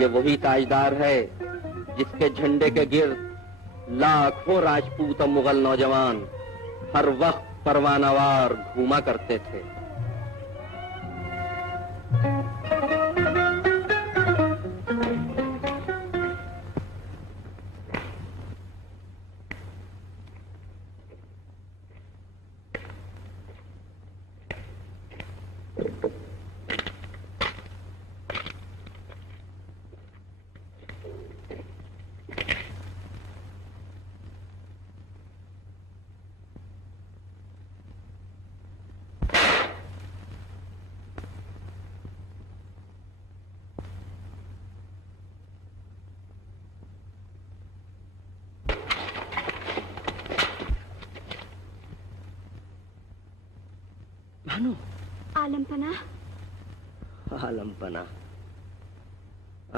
ये वही ताजदार है जिसके झंडे के गिर्द लाखों राजपूत और मुगल नौजवान हर वक्त परवानावार घूमा करते थे। भानु, आलम पनाह। आलम पनाह,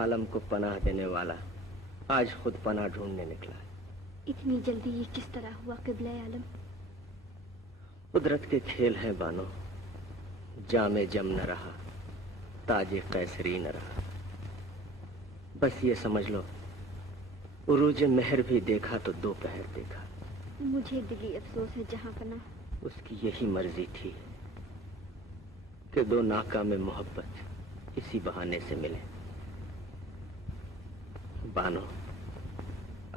आलम को पनाह देने वाला आज खुद पनाह ढूंढने निकला है। इतनी जल्दी ये किस तरह हुआ क़िबला आलम? कुदरत के खेल हैं बानो। जामे जम न रहा, ताजे कैसरी न रहा। बस ये समझ लो, उरूज मेहर भी देखा तो दोपहर देखा। मुझे दिली अफसोस है जहां पनाह। उसकी यही मर्जी थी कि 2 नाकाम मोहब्बत इसी बहाने से मिले। बानो,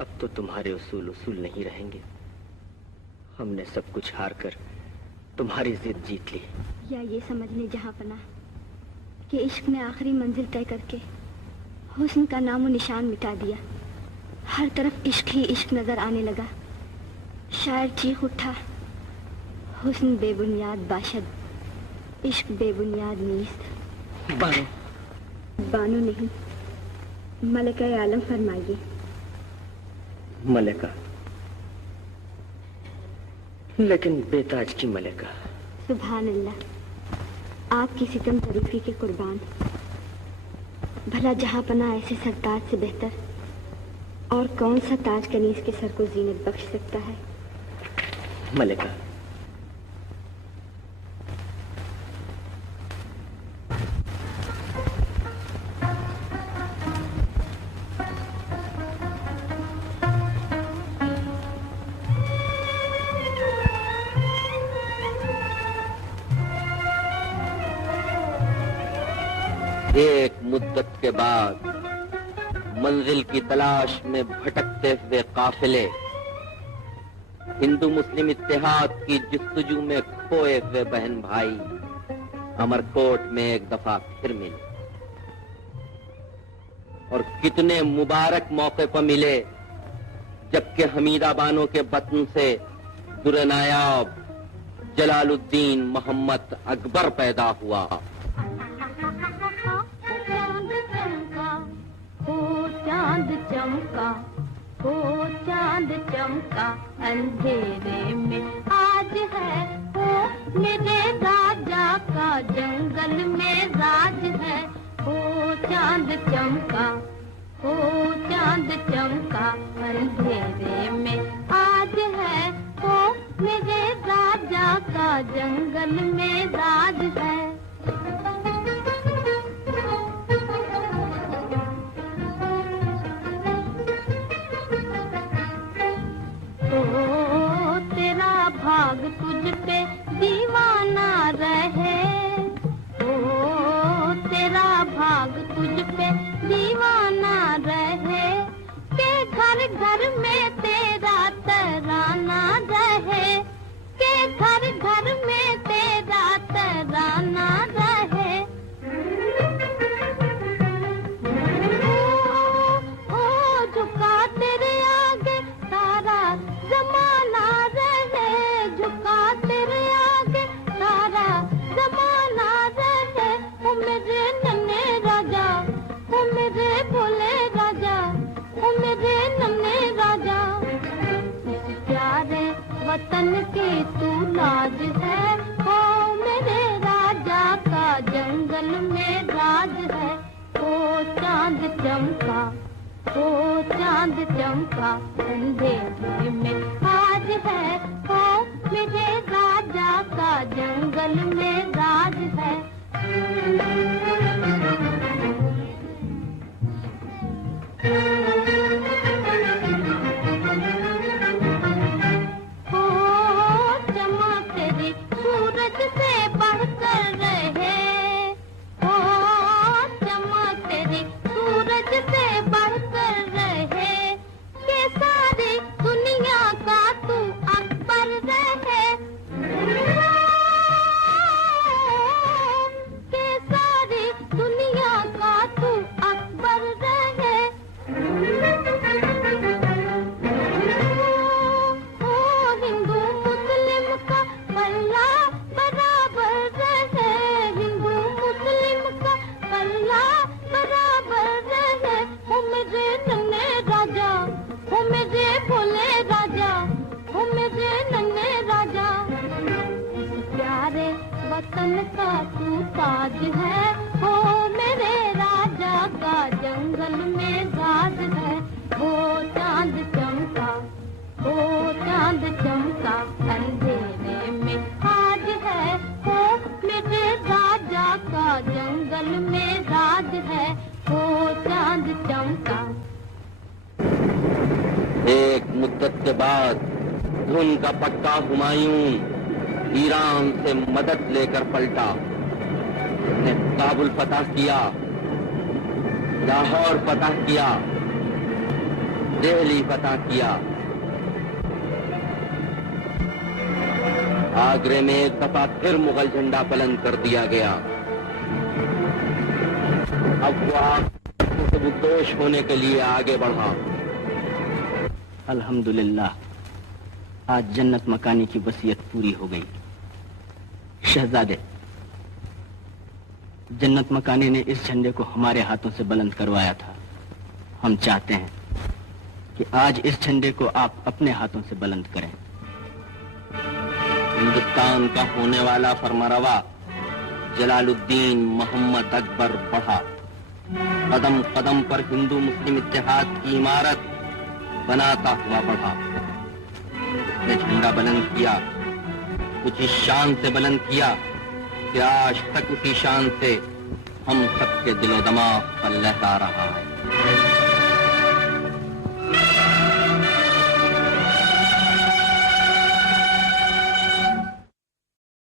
अब तो तुम्हारे उसूल नहीं रहेंगे। हमने सब कुछ हार कर तुम्हारी जिद जीत ली। या ये समझने जहां पनाह कि इश्क ने आखिरी मंजिल तय करके हुस्न का नामो निशान मिटा दिया। हर तरफ इश्क ही इश्क नजर आने लगा। शायर चीख उठा, हुस्न बेबुनियाद बाशद, इश्क बेबुनियाद नीस्त। बानो, बानो नहीं, मलिका आलम फरमाइए। मलिका, लेकिन बेताज की मलिका। सुभान अल्लाह, आपकी सितम तरीफी के कुर्बान। भला जहां पना ऐसे सरताज से बेहतर और कौन सा ताज कनीज के सर को जीनत बख्श सकता है? मलिका, एक मुद्दत के बाद मंजिल की तलाश में भटकते हुए काफिले हिंदू मुस्लिम इत्तेहाद की जस्तजू में खोए हुए बहन भाई अमरकोट में एक दफा फिर मिले। और कितने मुबारक मौके पर मिले जबकि हमीदा बानो के बतन से दुर्नायाब जलालुद्दीन मोहम्मद अकबर पैदा हुआ। चमका, हो चांद चमका अंधेरे में आज है, हो मेरे राजा का जंगल में राज है। हो चांद चमका, हो चांद चमका अंधेरे में आज है, हो मेरे राजा का जंगल में राज है। ओ तेरा भाग तुझ पे दीवाना रहे, ओ तेरा भाग तुझ पे दीवाना रहे, के घर घर में तेरा तराना रहे, के घर घर में तेरा तराना रहे। ओ झुका तेरे आगे सारा जमाना रहे, झुका तेरे आगे सारा जमाना रहे। ओ मेरे नन्हे राजा, ओ मेरे भोले राजा, ओ मेरे नन्हे राजा, इस प्यारे वतन की तू लाज है। ओ मेरे राजा का जंगल में राज है। ओ चांद चमका, ओ चांद चमका अंधेरे में आज है, ओ मेरे राजा का जंगल में राज है। ओ चमक तेरी सूरज से बढ़कर रहे, ओ चमक तेरी सूरज से बढ़कर रहे, के सारी दुनिया का तू अकबर रहे, के सारी दुनिया का तू अकबर रहे। ओ हिंदू मुस्लिम का पल्ला बराबर रहे, हिंदू मुस्लिम का पल्ला बराबर रहे। ओ मेरे नन्हे राजा, ओ मेरे भोले राजा, ओ मेरे नन्हे राजा, इस प्यारे वतन का तू ताज है। ओ मेरे राजा का जंगल में राज है। ओ चांद चमका, ओ चांद चमका अंधेरे में आज है, ओ मेरे राजा का जंगल में राज है। ओ चांद चमका। एक मुद्दत के बाद धुन का पक्का हुमायूं ईरान से मदद लेकर पलटा। उसने काबुल फतह किया, लाहौर फतह किया, दिल्ली फतह किया। आगरे में एक दफा फिर मुगल झंडा बुलंद कर दिया गया। अब वो आपसे निर्दोष होने के लिए आगे बढ़ा। अल्हम्दुलिल्लाह, आज जन्नत मकानी की वसीयत पूरी हो गई। शहजादे, जन्नत मकानी ने इस झंडे को हमारे हाथों से बुलंद करवाया था। हम चाहते हैं कि आज इस झंडे को आप अपने हाथों से बुलंद करें। हिंदुस्तान का होने वाला फरमारवा जलालुद्दीन मोहम्मद अकबर बढ़ा। कदम कदम पर हिंदू मुस्लिम इत्तेहाद की इमारत बनाता हुआ बढ़ा। उसने झंडा बुलंद किया, कुछ इस शान से बुलंद किया कि आज तक उसी शान से हम सबके दिलो दिमाग पर लहरा रहा है।